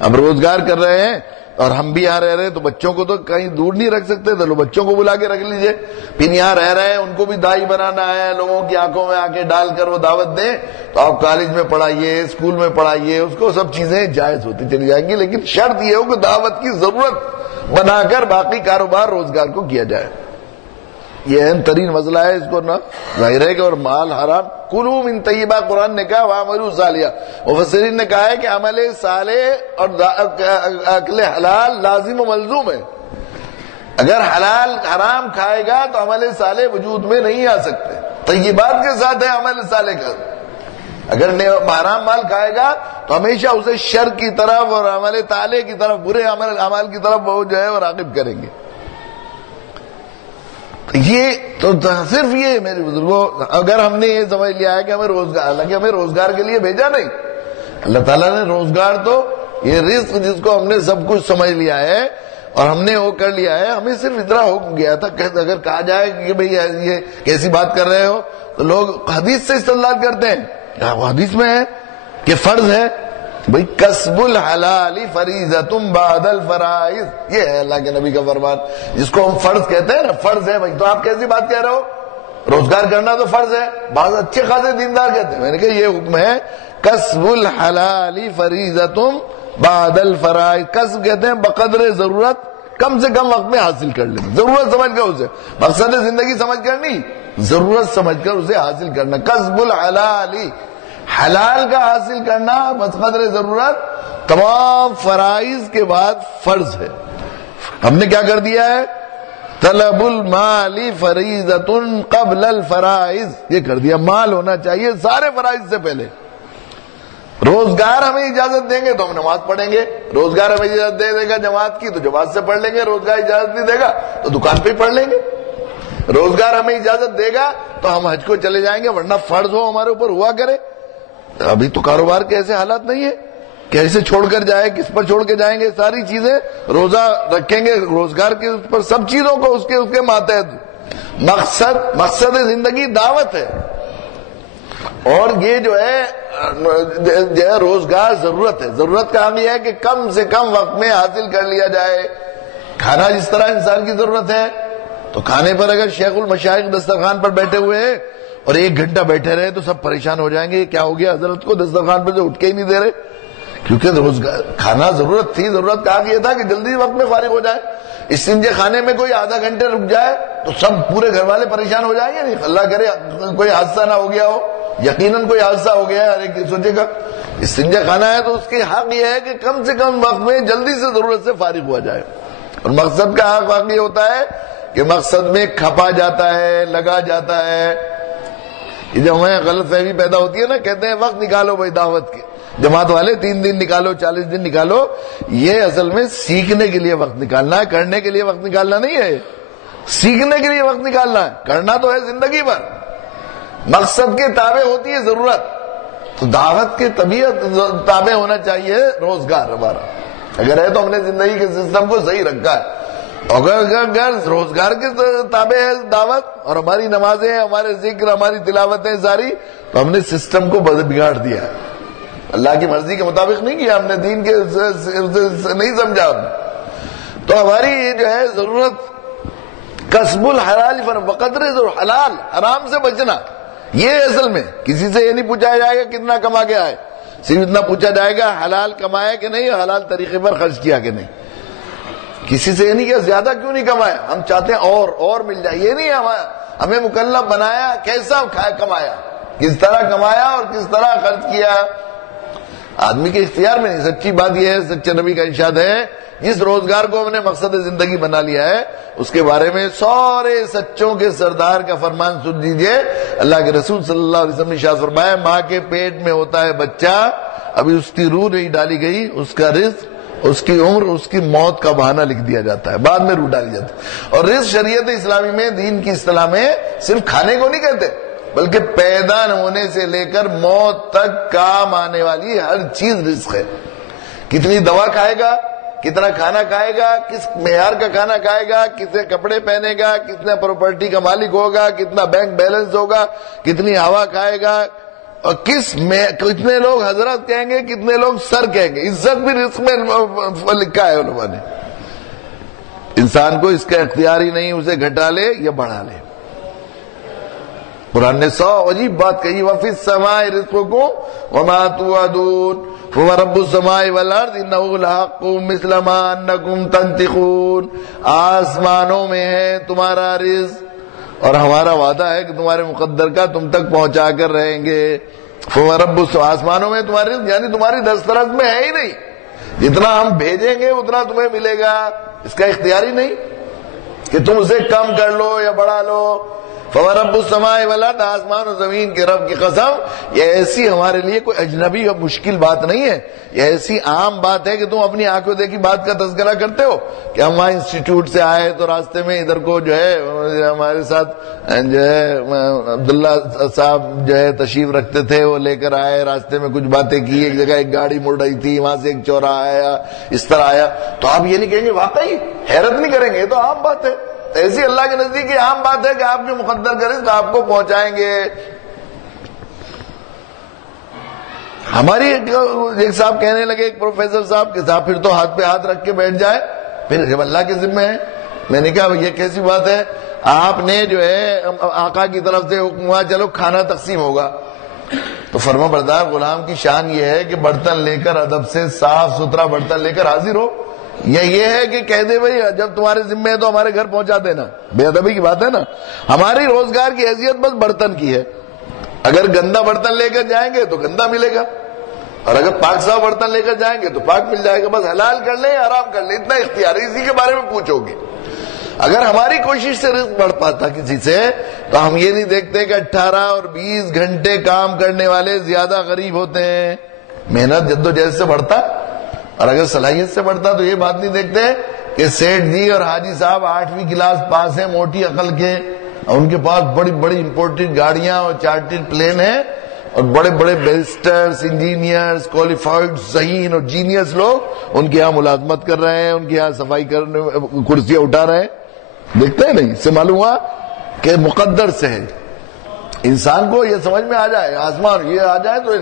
اب روزگار کر رہے ہیں اور ہم بھی یہاں رہ رہے ہیں تو بچوں کو تو کہیں دور نہیں رکھ سکتے, تو بچوں کو بلا کے رکھ لیجئے. پھر یہاں رہ رہے ہیں, ان کو بھی دائی بنانا ہے, لوگوں کی آنکھوں میں آ کے ڈال کر وہ دعوت دیں, تو آپ کالج میں پڑھائیے, اسکول میں پڑھائیے, اس کو سب چیزیں جائز ہوتی چلی جائیں گی. لیکن شرط یہ ہو کہ دعوت کی ضرورت بنا کر باقی کاروبار روزگار کو کیا جائے. یہ اہم ترین مسئلہ ہے. اس کو نہ ظاہر ہے کہ اور مال حرام, کلوا من طیبہ, قرآن نے کہا وَاعْمَلُوا صَالِحًا. مفسرین نے کہا ہے کہ عمل صالح اور اکل حلال لازم و ملزوم ہے. اگر حلال حرام کھائے گا تو عمل صالح وجود میں نہیں آ سکتے. طیبات کے ساتھ ہے عمل صالح کا. اگر حرام مال کھائے گا تو ہمیشہ اسے شر کی طرف اور عمل طالح کی طرف, برے اعمال کی طرف وہ جو ہے وہ راغب کریں گے. یہ تو صرف یہ میرے بزرگوں, اگر ہم نے یہ سمجھ لیا ہے کہ ہمیں روزگار, حالانکہ ہمیں روزگار کے لیے بھیجا نہیں, اللہ تعالیٰ نے روزگار تو یہ رزق جس کو ہم نے سب کچھ سمجھ لیا ہے اور ہم نے وہ کر لیا ہے, ہمیں صرف اتنا حکم گیا تھا. اگر کہا جائے کہ بھئی یہ کیسی بات کر رہے ہو, تو لوگ حدیث سے استدلال کرتے ہیں. حدیث میں ہے کہ فرض ہے بھئی کسب الحلال فریضۃ بعد الفرائض, یہ ہے اللہ کے نبی کا فرمان, جس کو ہم فرض کہتے ہیں نا, فرض ہے بھئی. تو آپ کیسی بات کہہ رہے ہو, روزگار کرنا تو فرض ہے. بعض اچھے خاصے دیندار کہتے ہیں, میں نے کہا یہ حکم ہے کسب الحلال فریضۃ بعد الفرائض. کسب کہتے ہیں بقدر ضرورت کم سے کم وقت میں حاصل کر لینا، ضرورت سمجھ کر اسے، مقصد زندگی سمجھ کر نہیں، ضرورت سمجھ کر اسے حاصل کرنا۔ کسب الحلال، حلال کا حاصل کرنا بقدر ضرورت تمام فرائض کے بعد فرض ہے۔ ہم نے کیا کر دیا ہے؟ طلب المال فریضۃ قبل الفرائض، یہ کر دیا، مال ہونا چاہیے سارے فرائض سے پہلے۔ روزگار ہمیں اجازت دیں گے تو ہم نماز پڑھیں گے، روزگار ہمیں اجازت دے گا جماعت کی تو جماعت سے پڑھ لیں گے، روزگار اجازت نہیں دے گا تو دکان پہ ہی پڑھ لیں گے، روزگار ہمیں اجازت دے گا تو ہم حج کو چلے جائیں گے، ورنہ فرض ہو ہمارے اوپر ہوا کرے۔ ابھی تو کاروبار کے ایسے حالات نہیں ہے، کیسے چھوڑ کر جائے، کس پر چھوڑ کے جائیں گے، ساری چیزیں روزہ رکھیں گے روزگار کے پر، سب چیزوں کو اس کے ماتحت۔ مقصد زندگی دعوت ہے، اور یہ جو ہے روزگار ضرورت ہے۔ ضرورت کا ہم یہ ہے کہ کم سے کم وقت میں حاصل کر لیا جائے۔ کھانا جس طرح انسان کی ضرورت ہے، تو کھانے پر اگر شیخ المشائخ دسترخوان پر بیٹھے ہوئے ہیں اور 1 گھنٹہ بیٹھے رہے تو سب پریشان ہو جائیں گے، کیا ہو گیا حضرت کو دسترخوان پر سے اٹھ کے ہی نہیں دے رہے، کیونکہ روزگار کھانا ضرورت تھی، ضرورت کا یہ تھا کہ جلدی وقت میں فارغ ہو جائے۔ استنجے خانے میں کوئی آدھا گھنٹے رک جائے تو سب پورے گھر والے پریشان ہو جائیں گے، نہیں اللہ کرے کوئی حادثہ نہ ہو گیا ہو، یقیناً کوئی حادثہ ہو گیا ہے، ہر ایک سوچے گا۔ استنجا خانہ ہے تو اس کی حق یہ ہے کہ کم سے کم وقت میں جلدی سے ضرورت سے فارغ ہوا جائے، اور مقصد کا حق واقعی ہوتا ہے کہ مقصد میں کھپا جاتا ہے، لگا جاتا ہے۔ یہ جب ہمیں غلط فہمی پیدا ہوتی ہے نا، کہتے ہیں وقت نکالو بھائی دعوت کے، جماعت والے 3 دن نکالو، 40 دن نکالو، یہ اصل میں سیکھنے کے لیے وقت نکالنا ہے، کرنے کے لیے وقت نکالنا نہیں ہے، سیکھنے کے لیے وقت نکالنا ہے، کرنا تو ہے زندگی بھر۔ مقصد کے تابع ہوتی ہے ضرورت، تو دعوت کے طبیعت تابع ہونا چاہیے روزگار ہمارا، اگر ہے تو ہم نے زندگی کے سسٹم کو صحیح رکھا ہے، اگر روزگار کے تابع ہے دعوت اور ہماری نمازیں، ہمارے ذکر، ہماری تلاوتیں ساری، تو ہم نے سسٹم کو بگاڑ دیا ہے، اللہ کی مرضی کے مطابق نہیں کیا ہم نے، دین کے نہیں سمجھا ہم نے۔ تو ہماری یہ جو ہے ضرورت کسب الحلال بقدر حلال، حرام سے بچنا، یہ اصل میں کسی سے یہ نہیں پوچھا جائے گا کتنا کما کے آئے، صرف اتنا پوچھا جائے گا حلال کمایا کہ نہیں، حلال طریقے پر خرچ کیا کہ نہیں۔ کسی سے یہ نہیں کہ زیادہ کیوں نہیں کمایا، ہم چاہتے ہیں اور مل جائے، یہ نہیں ہمیں مکلف بنایا کیسا کمایا، کس طرح کمایا اور کس طرح خرچ کیا، آدمی کے اختیار میں نہیں۔ سچی بات یہ ہے، سچے نبی کا ارشاد ہے، جس روزگار کو ہم نے مقصد زندگی بنا لیا ہے اس کے بارے میں سارے سچوں کے سردار کا فرمان سن لیجئے۔ اللہ کے رسول صلی اللہ علیہ وسلم نے ارشاد فرمایا، ماں کے پیٹ میں ہوتا ہے بچہ، ابھی اس کی روح نہیں ڈالی گئی، اس کا رزق، اس کی عمر، اس کی موت کا بہانہ لکھ دیا جاتا ہے، بعد میں روح ڈالی جاتی ہے۔ اور رزق شریعت اسلامی میں، دین کی اصطلاح میں صرف کھانے کو نہیں کہتے، بلکہ پیدا ہونے سے لے کر موت تک کام آنے والی ہر چیز رزق ہے۔ کتنی دوا کھائے گا، کتنا کھانا کھائے گا، کس معیار کا کھانا کھائے گا، کتنے کپڑے پہنے گا، کتنا پراپرٹی کا مالک ہوگا، کتنا بینک بیلنس ہوگا، کتنی ہوا کھائے گا، اور کتنے لوگ حضرت کہیں گے، کتنے لوگ سر کہیں گے، عزت بھی رزق میں لکھا ہے علماء نے۔ انسان کو اس کا اختیار ہی نہیں، اسے گھٹا لے یا بڑھا لے۔ قرآن نے 100 عجیب بات کہی، وَفِي السَّمَاءِ رِزْقُكُمْ وَمَا تُوعَدُونَ فَوَرَبُّ السَّمَاءِ وَالْأَرْضِ إِنَّهُ لَحَقٌّ مِثْلَ مَا أَنَّكُمْ تَنطِقُونَ، آسمانوں میں ہے تمہارا رزق اور ہمارا وعدہ ہے کہ تمہارے مقدر کا تم تک پہنچا کر رہیں گے۔ فَوَرَبُّ آسمانوں میں تمہارا رزق، یعنی تمہاری دسترس میں ہے ہی نہیں، جتنا ہم بھیجیں گے اتنا تمہیں ملے گا، اس کا اختیار ہی نہیں کہ تم اسے کم کر لو یا بڑھا لو۔ فَوَرَبُّ السَّمَاءِ وَالْأَرْضِ، آسمان و زمین کے رب کی قسم، یہ ایسی ہمارے لیے کوئی اجنبی اور مشکل بات نہیں ہے، یہ ایسی عام بات ہے کہ تم اپنی آنکھوں دیکھی بات کا تذکرہ کرتے ہو کہ ہم وہاں انسٹیٹیوٹ سے آئے تو راستے میں ادھر کو جو ہے ہمارے ساتھ جو ہے عبداللہ صاحب جو ہے تشریف رکھتے تھے، وہ لے کر آئے، راستے میں کچھ باتیں کی، ایک جگہ ایک گاڑی مڑ رہی تھی، وہاں سے ایک چوراہا آیا، اس طرح آیا، تو آپ یہ نہیں کہیں گے واقعی، حیرت نہیں کریں گے، یہ تو عام بات ہے۔ ایسی اللہ کے نزدیک یہ عام بات ہے کہ آپ جو مقدر کا رزق آپ کو پہنچائیں گے۔ ہماری ایک صاحب کہنے لگے، ایک پروفیسر صاحب کے صاحب پھر تو ہاتھ پہ ہاتھ رکھ کے بیٹھ جائے، پھر جب اللہ کے ذمہ ہے۔ میں نے کہا یہ کیسی بات ہے، آپ نے جو ہے آقا کی طرف سے حکم ہوا چلو کھانا تقسیم ہوگا، تو فرما بردار غلام کی شان یہ ہے کہ برتن لے کر ادب سے صاف ستھرا برتن لے کر حاضر ہو، یا یہ ہے کہ کہہ دے بھائی جب تمہارے ذمہ ہے تو ہمارے گھر پہنچا دینا؟ بے ادبی کی بات ہے نا. ہماری روزگار کی حیثیت بس برتن کی ہے. اگر گندا برتن لے کر جائیں گے تو گندا ملے گا، اور اگر پاک صاف برتن لے کر جائیں گے تو پاک مل جائے گا. بس حلال کر لیں یا حرام کر لیں، اتنا اختیار ہے. اسی کے بارے میں پوچھو گے. اگر ہماری کوشش سے رزق بڑھ پاتا کسی سے تو ہم یہ نہیں دیکھتے کہ 18 اور 20 گھنٹے کام کرنے والے زیادہ غریب ہوتے ہیں. محنت جدوجہد سے بڑھتا، اور اگر صلاحیت سے بڑھتا تو یہ بات نہیں دیکھتے کہ سیٹھ جی اور حاجی صاحب 8ویں کلاس پاس ہیں موٹی عقل کے، اور ان کے پاس بڑی بڑی امپورٹڈ گاڑیاں اور چارٹرڈ پلین ہیں، اور بڑے بڑے بیرسٹرز، انجینئرز، کوالیفائڈ ذہین اور جینیس لوگ ان کے یہاں ملازمت کر رہے ہیں، ان کے یہاں صفائی کرنے کرسیاں اٹھا رہے ہیں. دیکھتے ہیں نہیں؟ اس سے معلوم ہوا کہ مقدر سے ہے. انسان کو یہ سمجھ میں آ جائے، آسمان یہ آ جائے تو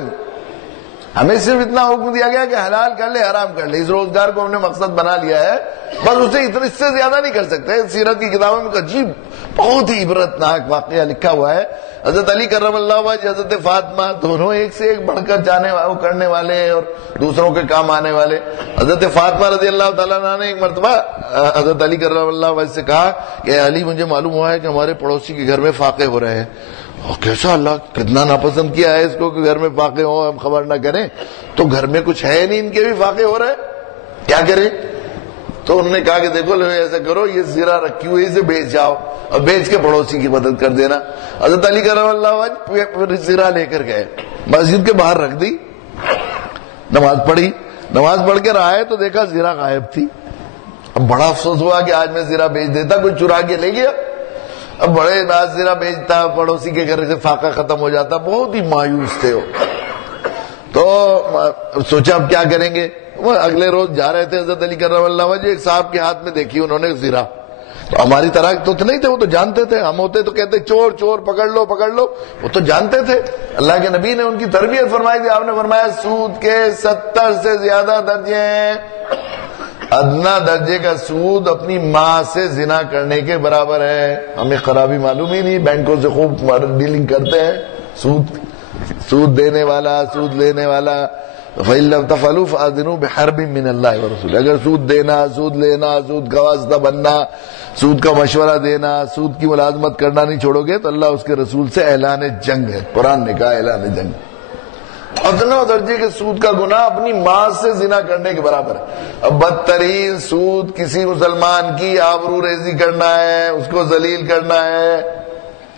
ہمیں صرف اتنا حکم دیا گیا کہ حلال کر لے حرام کر لے. اس روزگار کو ہم نے مقصد بنا لیا ہے، بس اسے اس سے زیادہ نہیں کر سکتے. سیرت کی کتابوں میں عجیب بہت ہی عبرتناک واقعہ لکھا ہوا ہے. حضرت علی کرم اللہ وجہ، حضرت فاطمہ، دونوں ایک سے ایک بڑھ کر کرنے والے اور دوسروں کے کام آنے والے. حضرت فاطمہ رضی اللہ تعالیٰ عنہ نے ایک مرتبہ حضرت علی کرم اللہ وجہ سے کہا کہ علی مجھے معلوم ہوا ہے کہ ہمارے پڑوسی کے گھر میں فاقے ہو رہے ہیں. اور کیسا اللہ کتنا ناپسند کیا ہے اس کو کہ گھر میں فاقے ہوں، ہم خبر نہ کریں. تو گھر میں کچھ ہے نہیں، ان کے بھی فاقے ہو رہے ہیں، کیا کریں؟ تو انہوں نے کہا کہ دیکھو ایسا کرو، یہ زیرہ رکھی ہوئی اسے بیچ جاؤ اور بیچ کے پڑوسی کی مدد کر دینا. حضرت علی کرم اللہ وجہ زیرہ لے کر گئے، مسجد کے باہر رکھ دی، نماز پڑھی. نماز پڑھ کے آئے تو دیکھا زیرہ غائب تھی. اب بڑا افسوس ہوا کہ آج میں زیرہ بیچ دیتا، کوئی چرا کے لے گیا. اب بڑے ناز زیرہ بیچتا، پڑوسی کے گھر سے فاقہ ختم ہو جاتا. بہت ہی مایوس تھے وہ. تو سوچا اب کیا کریں گے. وہ اگلے روز جا رہے تھے حضرت علی کرم اللہ وجہ، ایک صاحب کے ہاتھ میں دیکھی انہوں نے زیرہ. تو ہماری طرح تو نہیں تھے، وہ تو جانتے تھے. ہم ہوتے تو کہتے چور چور پکڑ لو پکڑ لو، وہ تو جانتے تھے. اللہ کے نبی نے ان کی تربیت فرمائی تھی. آپ نے فرمایا سود کے 70 سے زیادہ درجے ہیں. ادنا درجے کا سود اپنی ماں سے زنا کرنے کے برابر ہے. ہمیں خرابی معلوم ہی نہیں، بینکوں سے خوب ڈیلنگ کرتے ہیں. سود دینے والا، سود لینے والا. فَإِن لَّمْ تَفْعَلُوا فَأَذِنُوا بِحَرْبٍ مِّنَ اللَّهِ وَرَسُولِهِ. اگر سود دینا، سود لینا، سود کا واسطہ بننا، سود کا مشورہ دینا، سود کی ملازمت کرنا نہیں چھوڑو گے تو اللہ اس کے رسول سے اعلان جنگ ہے. قرآن نے کہا اعلان جنگ. ادنا درجے کے سود کا گناہ اپنی ماں سے زنا کرنے کے برابر ہے. اب بدترین سود کسی مسلمان کی آبرو ریزی کرنا ہے، اس کو ذلیل کرنا ہے.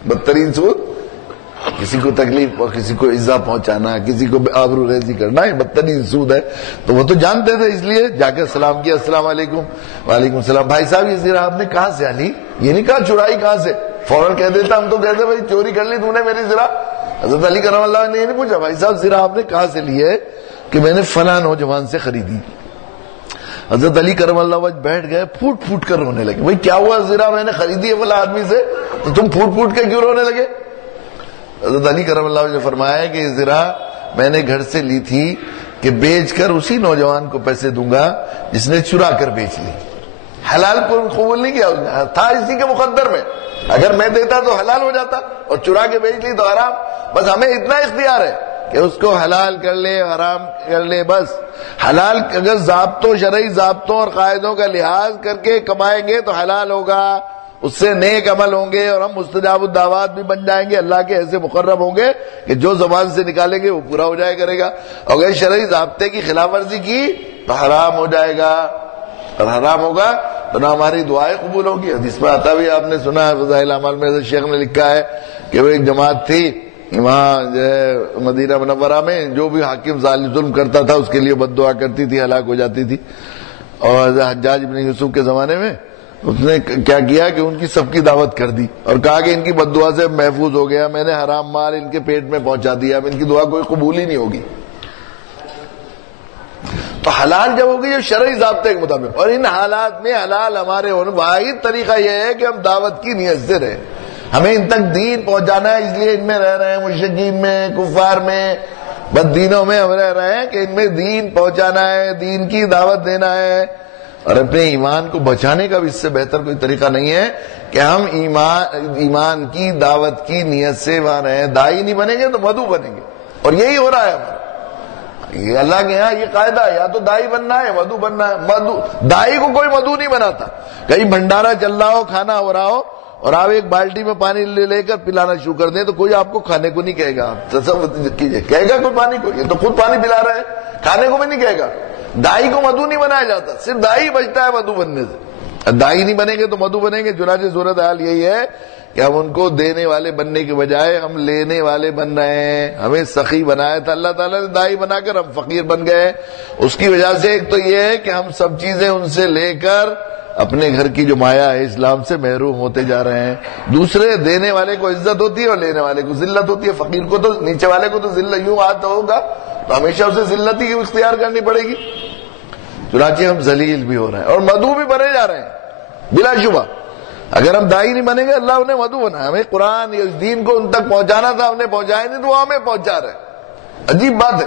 بدترین سود کسی کو تکلیف اور کسی کو ایذا پہنچانا، کسی کو آبرو ریزی کرنا، یہ بدترین سود ہے. تو وہ تو جانتے تھے، اس لیے جا کے سلام کیا، السلام علیکم. وعلیکم السلام. بھائی صاحب یہ زیرہ آپ نے کہاں سے علی؟ یہ نہیں کہا چرائی کہاں سے، فوراً کہہ دیتا. ہم تو کہتے بھائی چوری کر لی تم نے میری زیرہ. حضرت علی کرم اللہ نے یہ نہیں پوچھا بھائی صاحب زیرہ آپ نے کہاں سے لی ہے، کہ میں نے فلاں نوجوان سے خریدی. حضرت علی کرم اللہ وجہ بیٹھ گئے، پھوٹ پھوٹ کر رونے لگے. بھائی کیا ہوا، زیرہ میں نے خریدی ہے فلاں آدمی سے، تو تم پھوٹ پھوٹ کے کیوں رونے لگے؟ حضرت علی کرم اللہ وجہ نے فرمایا کہ یہ زیرہ میں نے گھر سے لی تھی کہ بیچ کر اسی نوجوان کو پیسے دوں گا جس نے چرا کر بیچ لی. حلال کو قبول نہیں کیا اس نے، تھا اسی کے مقدر میں. اگر میں دیتا تو حلال ہو جاتا، اور چرا کے بیچ لی تو حرام. بس ہمیں اتنا اختیار ہے کہ اس کو حلال کر لے حرام کر لے. بس حلال اگر ضابطوں، شرعی ضابطوں اور قاعدوں کا لحاظ کر کے کمائیں گے تو حلال ہوگا، اس سے نیک عمل ہوں گے، اور ہم مستجاب الدعوات بھی بن جائیں گے. اللہ کے ایسے مقرب ہوں گے کہ جو زبان سے نکالیں گے وہ پورا ہو جائے کرے گا. اگر شرعی ضابطے کی خلاف ورزی کی تو حرام ہو جائے گا، اور حرام ہوگا تو نہ ہماری دعائیں قبول ہوگی. حدیث میں آتا بھی آپ نے سنا ہے، فضائل اعمال میں شیخ نے لکھا ہے کہ وہ ایک جماعت تھی وہاں جو ہے مدینہ منورہ میں، جو بھی حاکم ظلم کرتا تھا اس کے لیے بد دعا کرتی تھی، ہلاک ہو جاتی تھی. اور حجاج بن یوسف کے زمانے میں اس نے کیا کیا کہ ان کی سب کی دعوت کر دی اور کہا کہ ان کی بد دعا سے محفوظ ہو گیا، میں نے حرام مال ان کے پیٹ میں پہنچا دیا، اب ان کی دعا کوئی قبول ہی نہیں ہوگی. تو حلال جب ہوگی یہ شرعی ضابطے کے مطابق. اور ان حالات میں حلال ہمارے ہونے واحد طریقہ یہ ہے کہ ہم دعوت کی نیت سے رہیں. ہمیں ان تک دین پہنچانا ہے، اس لیے ان میں رہ رہے ہیں، مشرکین میں، کفار میں، بد دینوں میں ہم رہ رہے ہیں کہ ان میں دین پہنچانا ہے، دین کی دعوت دینا ہے. اور اپنے ایمان کو بچانے کا بھی اس سے بہتر کوئی طریقہ نہیں ہے کہ ہم ایمان کی دعوت کی نیت سے وہاں رہیں. دائی نہیں بنیں گے تو مدعو بنیں گے، اور یہی ہو رہا ہے ہمارا. یہ اللہ کے یہاں یہ قاعدہ ہے، یا تو دائی بننا ہے مدعو بننا ہے۔ دائی کو کوئی مدعو نہیں بناتا۔ کہیں بھنڈارا چل رہا ہو، کھانا ہو رہا ہو، اور آپ ایک بالٹی میں پانی لے کر پلانا شروع کر دیں تو کوئی آپ کو کھانے کو نہیں کہے گا۔ تصور کیجئے، کہے گا کوئی پانی کو؟ یہ تو خود پانی پلا رہا ہے، کھانے کو بھی نہیں کہے گا۔ دائی کو مدعو نہیں بنایا جاتا، صرف دائی بچتا ہے مدعو بننے سے۔ دائی نہیں بنیں گے تو مدعو بنیں گے۔ چنانچہ صورت حال یہی ہے کہ ہم ان کو دینے والے بننے کے بجائے ہم لینے والے بن رہے ہیں۔ ہمیں سخی بنایا تھا اللہ تعالیٰ نے، دائی بنا کر ہم فقیر بن گئے۔ اس کی وجہ سے ایک تو یہ ہے کہ ہم سب چیزیں ان سے لے کر اپنے گھر کی جو مایا ہے اسلام سے محروم ہوتے جا رہے ہیں۔ دوسرے، دینے والے کو عزت ہوتی ہے اور لینے والے کو ذلت ہوتی ہے۔ فقیر کو تو، نیچے والے کو تو ذلت یوں آتا ہوگا تو ہمیشہ اسے ذلت ہی اختیار کرنی پڑے گی۔ چنانچہ ہم ذلیل بھی ہو رہے ہیں اور مدعو بھی بنے جا رہے ہیں بلا شبہ۔ اگر ہم دائی نہیں بنیں گے، اللہ انہیں مدعو بنا۔ ہمیں قرآن یا اس دین کو ان تک پہنچانا تھا، ہم نے پہنچایا نہیں تو وہ ہمیں پہنچا رہے ہیں۔ عجیب بات ہے،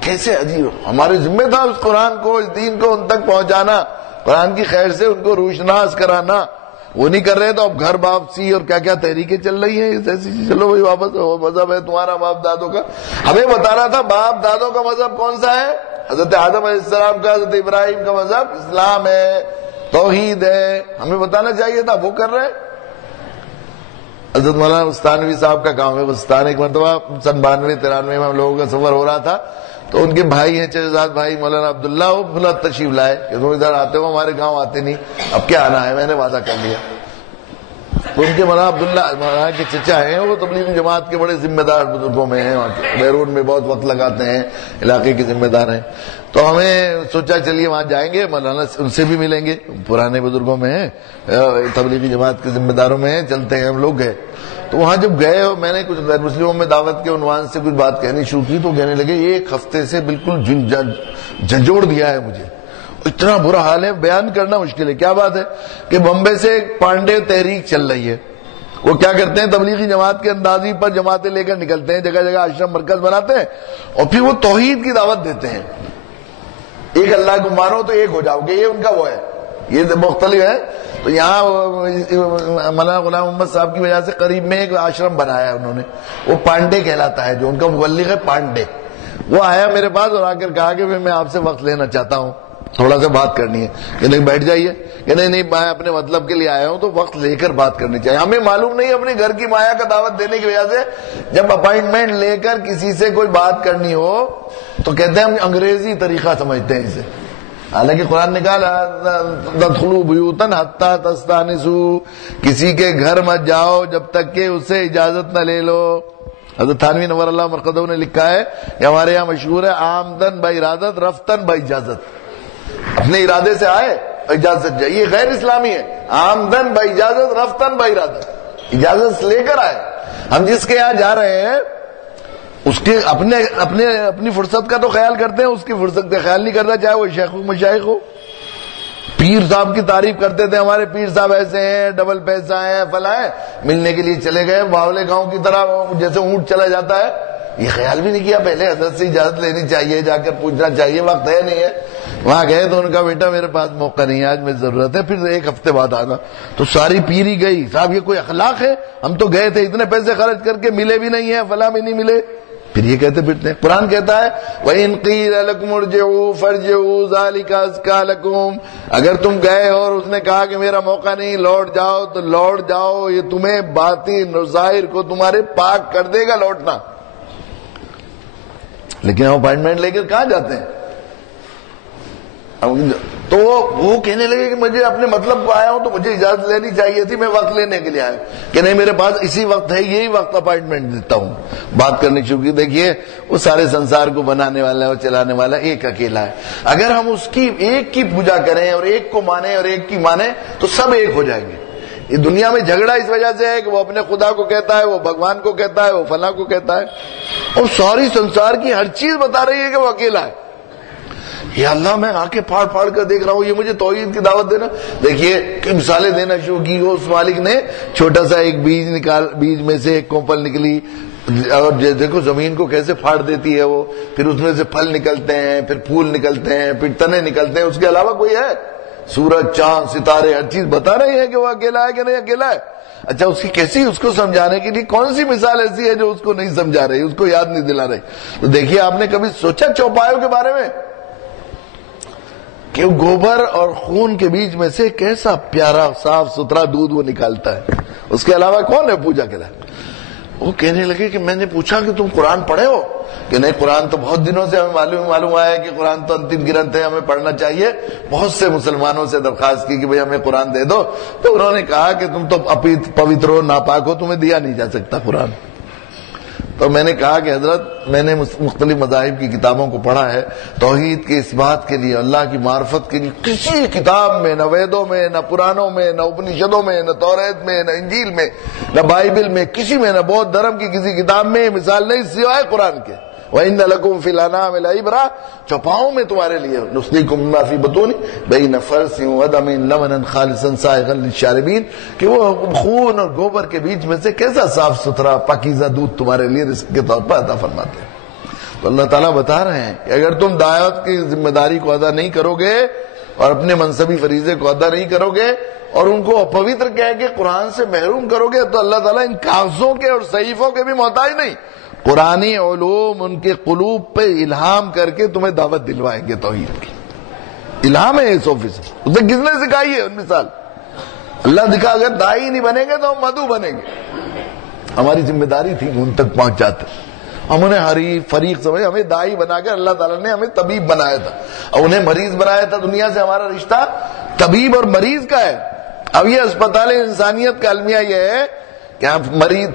کیسے عجیب، ہمارے ذمہ تھا اس قرآن کو، اس دین کو ان تک پہنچانا، قرآن کی خیر سے ان کو روشناس کرانا۔ وہ نہیں کر رہے تو اب گھر واپسی اور کیا کیا تحریکیں چل رہی ہیں ایسی، چلو بھائی واپس، وہ مذہب ہے تمہارا باپ دادوں کا۔ ہمیں بتا رہا تھا باپ دادوں کا مذہب کون سا ہے؟ حضرت آدم علیہ السلام کا، حضرت ابراہیم کا مذہب اسلام ہے، توحید ہے۔ ہمیں بتانا چاہیے تھا، وہ کر رہے۔ حضرت مولانا مستانوی صاحب کا کام ہے بستان۔ ایک مرتبہ سن 92-93 میں ہم لوگوں کا سفر ہو رہا تھا تو ان کے بھائی ہیں چچزاد بھائی مولانا عبداللہ، وہ بھلا تشریف لائے کہ تم ادھر آتے ہو، ہمارے گاؤں آتے نہیں، اب کیا آنا ہے، میں نے وعدہ کر لیا۔ تو ان کے مولانا عبداللہ مولانا کے چچا ہیں، وہ تبلیغی جماعت کے بڑے ذمہ دار بزرگوں میں ہیں، وہاں کے بیرون میں بہت وقت لگاتے ہیں، علاقے کے ذمہ دار ہیں۔ تو ہمیں سوچا چلیے وہاں جائیں گے، مولانا ان سے بھی ملیں گے، پرانے بزرگوں میں ہیں، تبلیغی جماعت کے ذمہ داروں میں ہیں، چلتے ہیں۔ ہم لوگ گئے تو وہاں جب گئے اور میں نے کچھ غیر مسلموں میں دعوت کے عنوان سے کچھ بات کہنی شروع کی تو کہنے لگے ایک ہفتے سے بالکل جھنجھوڑ دیا ہے مجھے، اتنا برا حال ہے، بیان کرنا مشکل ہے۔ کیا بات ہے کہ بمبے سے ایک پانڈے تحریک چل رہی ہے، وہ کیا کرتے ہیں، تبلیغی جماعت کے اندازی پر جماعتیں لے کر نکلتے ہیں، جگہ جگہ آشرم مرکز بناتے ہیں اور پھر وہ توحید کی دعوت دیتے ہیں۔ ایک اللہ کو مانو تو ایک ہو جاؤ گے، یہ ان کا وہ ہے، یہ مختلف ہے۔ تو یہاں مولانا غلام محمد صاحب کی وجہ سے قریب میں ایک آشرم بنایا ہے انہوں نے، وہ پانڈے کہلاتا ہے، جو ان کا مبلغ ہے پانڈے۔ وہ آیا میرے پاس اور آ کر کہا کہ میں آپ سے وقت لینا چاہتا ہوں، تھوڑا سا بات کرنی ہے۔ کہ نہیں بیٹھ جائیے، کہ نہیں میں اپنے مطلب کے لیے آیا ہوں تو وقت لے کر بات کرنی چاہیے۔ ہمیں معلوم نہیں اپنے گھر کی مایا کا دعوت دینے کی وجہ سے جب اپائنٹمنٹ لے کر کسی سے کوئی بات کرنی ہو تو کہتے ہیں ہم انگریزی طریقہ سمجھتے ہیں اسے، حالانکہ قرآن نے کہا تدخلوا بیوتا حتی تستانسوا، کسی کے گھر مت جاؤ جب تک کہ اسے اجازت نہ لے لو۔ حضرت تھانوی نور اللہ مرقدہ نے لکھا ہے کہ ہمارے یہاں مشہور ہے آمدن بارادت رفتن باجازت، اپنے ارادے سے آئے اجازت جائے، یہ غیر اسلامی ہے۔ آمدن باجازت رفتن بارادت، اجازت لے کر آئے۔ ہم جس کے یہاں جا رہے ہیں اس کے اپنی فرصت کا تو خیال کرتے ہیں، اس کی فرصت کا خیال نہیں کرتا، چاہے وہ شیخ ہو مشائخ ہو۔ پیر صاحب کی تعریف کرتے تھے، ہمارے پیر صاحب ایسے ہیں، ڈبل پیسہ ہیں، فلاں ہیں، ملنے کے لیے چلے گئے باولے گاؤں کی طرح، جیسے اونٹ چلا جاتا ہے۔ یہ خیال بھی نہیں کیا پہلے حضرت سے اجازت لینی چاہیے، جا کر پوچھنا چاہیے، وقت ہے نہیں ہے۔ وہاں گئے تو ان کا بیٹا میرے پاس موقع نہیں ہے، آج میں ضرورت ہے، پھر ایک ہفتے بعد آنا۔ تو ساری پیری گئی، صاحب یہ کوئی اخلاق ہے؟ ہم تو گئے تھے اتنے پیسے خرچ کر کے، ملے بھی نہیں ہیں، فلاں بھی نہیں ملے، پھر یہ کہتے پھرتے ہیں۔ قرآن کہتا ہے وَإِن قِيلَ لَكُمُ ارْجِعُوا فَارْجِعُوا ذَلِكَ أَزْكَىٰ لَكُمْ، اگر تم گئے اور اس نے کہا کہ میرا موقع نہیں، لوٹ جاؤ، تو لوٹ جاؤ، یہ تمہیں باطن اور ظاہر کو تمہارے پاک کر دے گا لوٹنا۔ لیکن ہم اپائنٹمنٹ لے کر کہاں جاتے ہیں؟ تو وہ کہنے لگے کہ مجھے اپنے مطلب کو آیا ہوں تو مجھے اجازت لینی چاہیے تھی، میں وقت لینے کے لیے آیا کہ نہیں میرے پاس اسی وقت ہے، یہی وقت اپائنٹمنٹ دیتا ہوں۔ بات کرنی شروع کی، دیکھیے وہ سارے سنسار کو بنانے والا اور چلانے والا ایک اکیلا ہے۔ اگر ہم اس کی ایک کی پوجا کریں اور ایک کو مانیں اور ایک کی مانیں تو سب ایک ہو جائیں گے۔ یہ دنیا میں جھگڑا اس وجہ سے ہے کہ وہ اپنے خدا کو کہتا ہے، وہ بھگوان کو کہتا ہے، وہ فلاں کو کہتا ہے، اور ساری سنسار کی ہر چیز بتا رہی ہے کہ وہ اکیلا ہے۔ یا اللہ میں آنکھیں پھاڑ پھاڑ کر دیکھ رہا ہوں، یہ مجھے توحید کی دعوت دینا۔ دیکھیے مثالیں دینا شروع کی، اس مالک نے چھوٹا سا ایک بیج میں سے ایک کونپل نکلی، اور دیکھو زمین کو کیسے پھاڑ دیتی ہے وہ، پھر اس میں سے پھل نکلتے ہیں، پھر پھول نکلتے ہیں، پھر تنے نکلتے ہیں، اس کے علاوہ کوئی ہے؟ سورج چاند ستارے ہر چیز بتا رہی ہے کہ وہ اکیلا ہے کہ نہیں اکیلا ہے. اچھا اس کی کیسی، اس کو سمجھانے کے لیے کون سی مثال ایسی ہے جو اس کو نہیں سمجھا رہی، اس کو یاد نہیں دلا رہی؟ تو دیکھیے آپ نے کبھی سوچا چوپایوں کے بارے میں کہ گوبر اور خون کے بیچ میں سے کیسا پیارا صاف ستھرا دودھ وہ نکالتا ہے، اس کے علاوہ کون ہے پوجا کے لائق؟ وہ کہنے لگے کہ میں نے پوچھا کہ تم قرآن پڑھے ہو؟ کہ نہیں، قرآن تو بہت دنوں سے ہمیں معلوم آیا کہ قرآن تو انتم گرنتھ ہے، ہمیں پڑھنا چاہیے. بہت سے مسلمانوں سے درخواست کی کہ بھئی ہمیں قرآن دے دو. تو انہوں نے کہا کہ تم تو پوتر ہو، ناپاک ہو، تمہیں دیا نہیں جا سکتا قرآن. تو میں نے کہا کہ حضرت میں نے مختلف مذاہب کی کتابوں کو پڑھا ہے توحید کے اس بات کے لیے، اللہ کی معرفت کے لیے کسی کتاب میں، نہ ویدوں میں، نہ پرانوں میں، نہ اپنشدوں میں، نہ توریت میں، نہ انجیل میں، نہ بائبل میں، کسی میں، نہ بودھ دھرم کی کسی کتاب میں مثال نہیں سوائے قرآن کے. وَإِنَّ لَكُمْ فِي الْأَنْعَامِ لَعِبْرَةً، چوپاؤں میں تمہارے لیے، نُسْقِيكُم مِّمَّا فِي بُطُونِهِ بَيْنَ فَرْثٍ وَدَمٍ لَبَنًا خَالِصًا سَائِغًا لِلشَّارِبِينَ، کہ وہ خون اور گوبر کے بیچ میں سے کیسا صاف ستھرا پاکیزہ دودھ تمہارے لیے رزق کے طور پر عطا فرماتے ہیں. تو اللہ تعالیٰ بتا رہے ہیں کہ اگر تم دعوت کی ذمہ داری کو ادا نہیں کرو گے اور اپنے منصبی فریضے کو ادا نہیں کرو گے اور ان کو اپوتر کہہ کے قرآن سے محروم کرو گے، تو اللہ تعالیٰ ان کاغذوں کے اور صحیفوں کے بھی محتاج نہیں، قرآنی علوم ان کے قلوب پہ الہام کر کے تمہیں دعوت دلوائیں گے توحید کی. الہام ہے 100%. اسے کس نے سکھائی ہے ان مثال؟ اللہ دکھا. اگر دائی نہیں بنیں گے تو ہم مدعو بنیں گے. ہماری ذمہ داری تھی ان تک پہنچ جاتے. ہم انہیں حریف فریق سمجھے، ہمیں دائی بنا کر اللہ تعالیٰ نے ہمیں طبیب بنایا تھا اور انہیں مریض بنایا تھا. دنیا سے ہمارا رشتہ طبیب اور مریض کا ہے. اب یہ اسپتال انسانیت کا المیہ یہ ہے کہ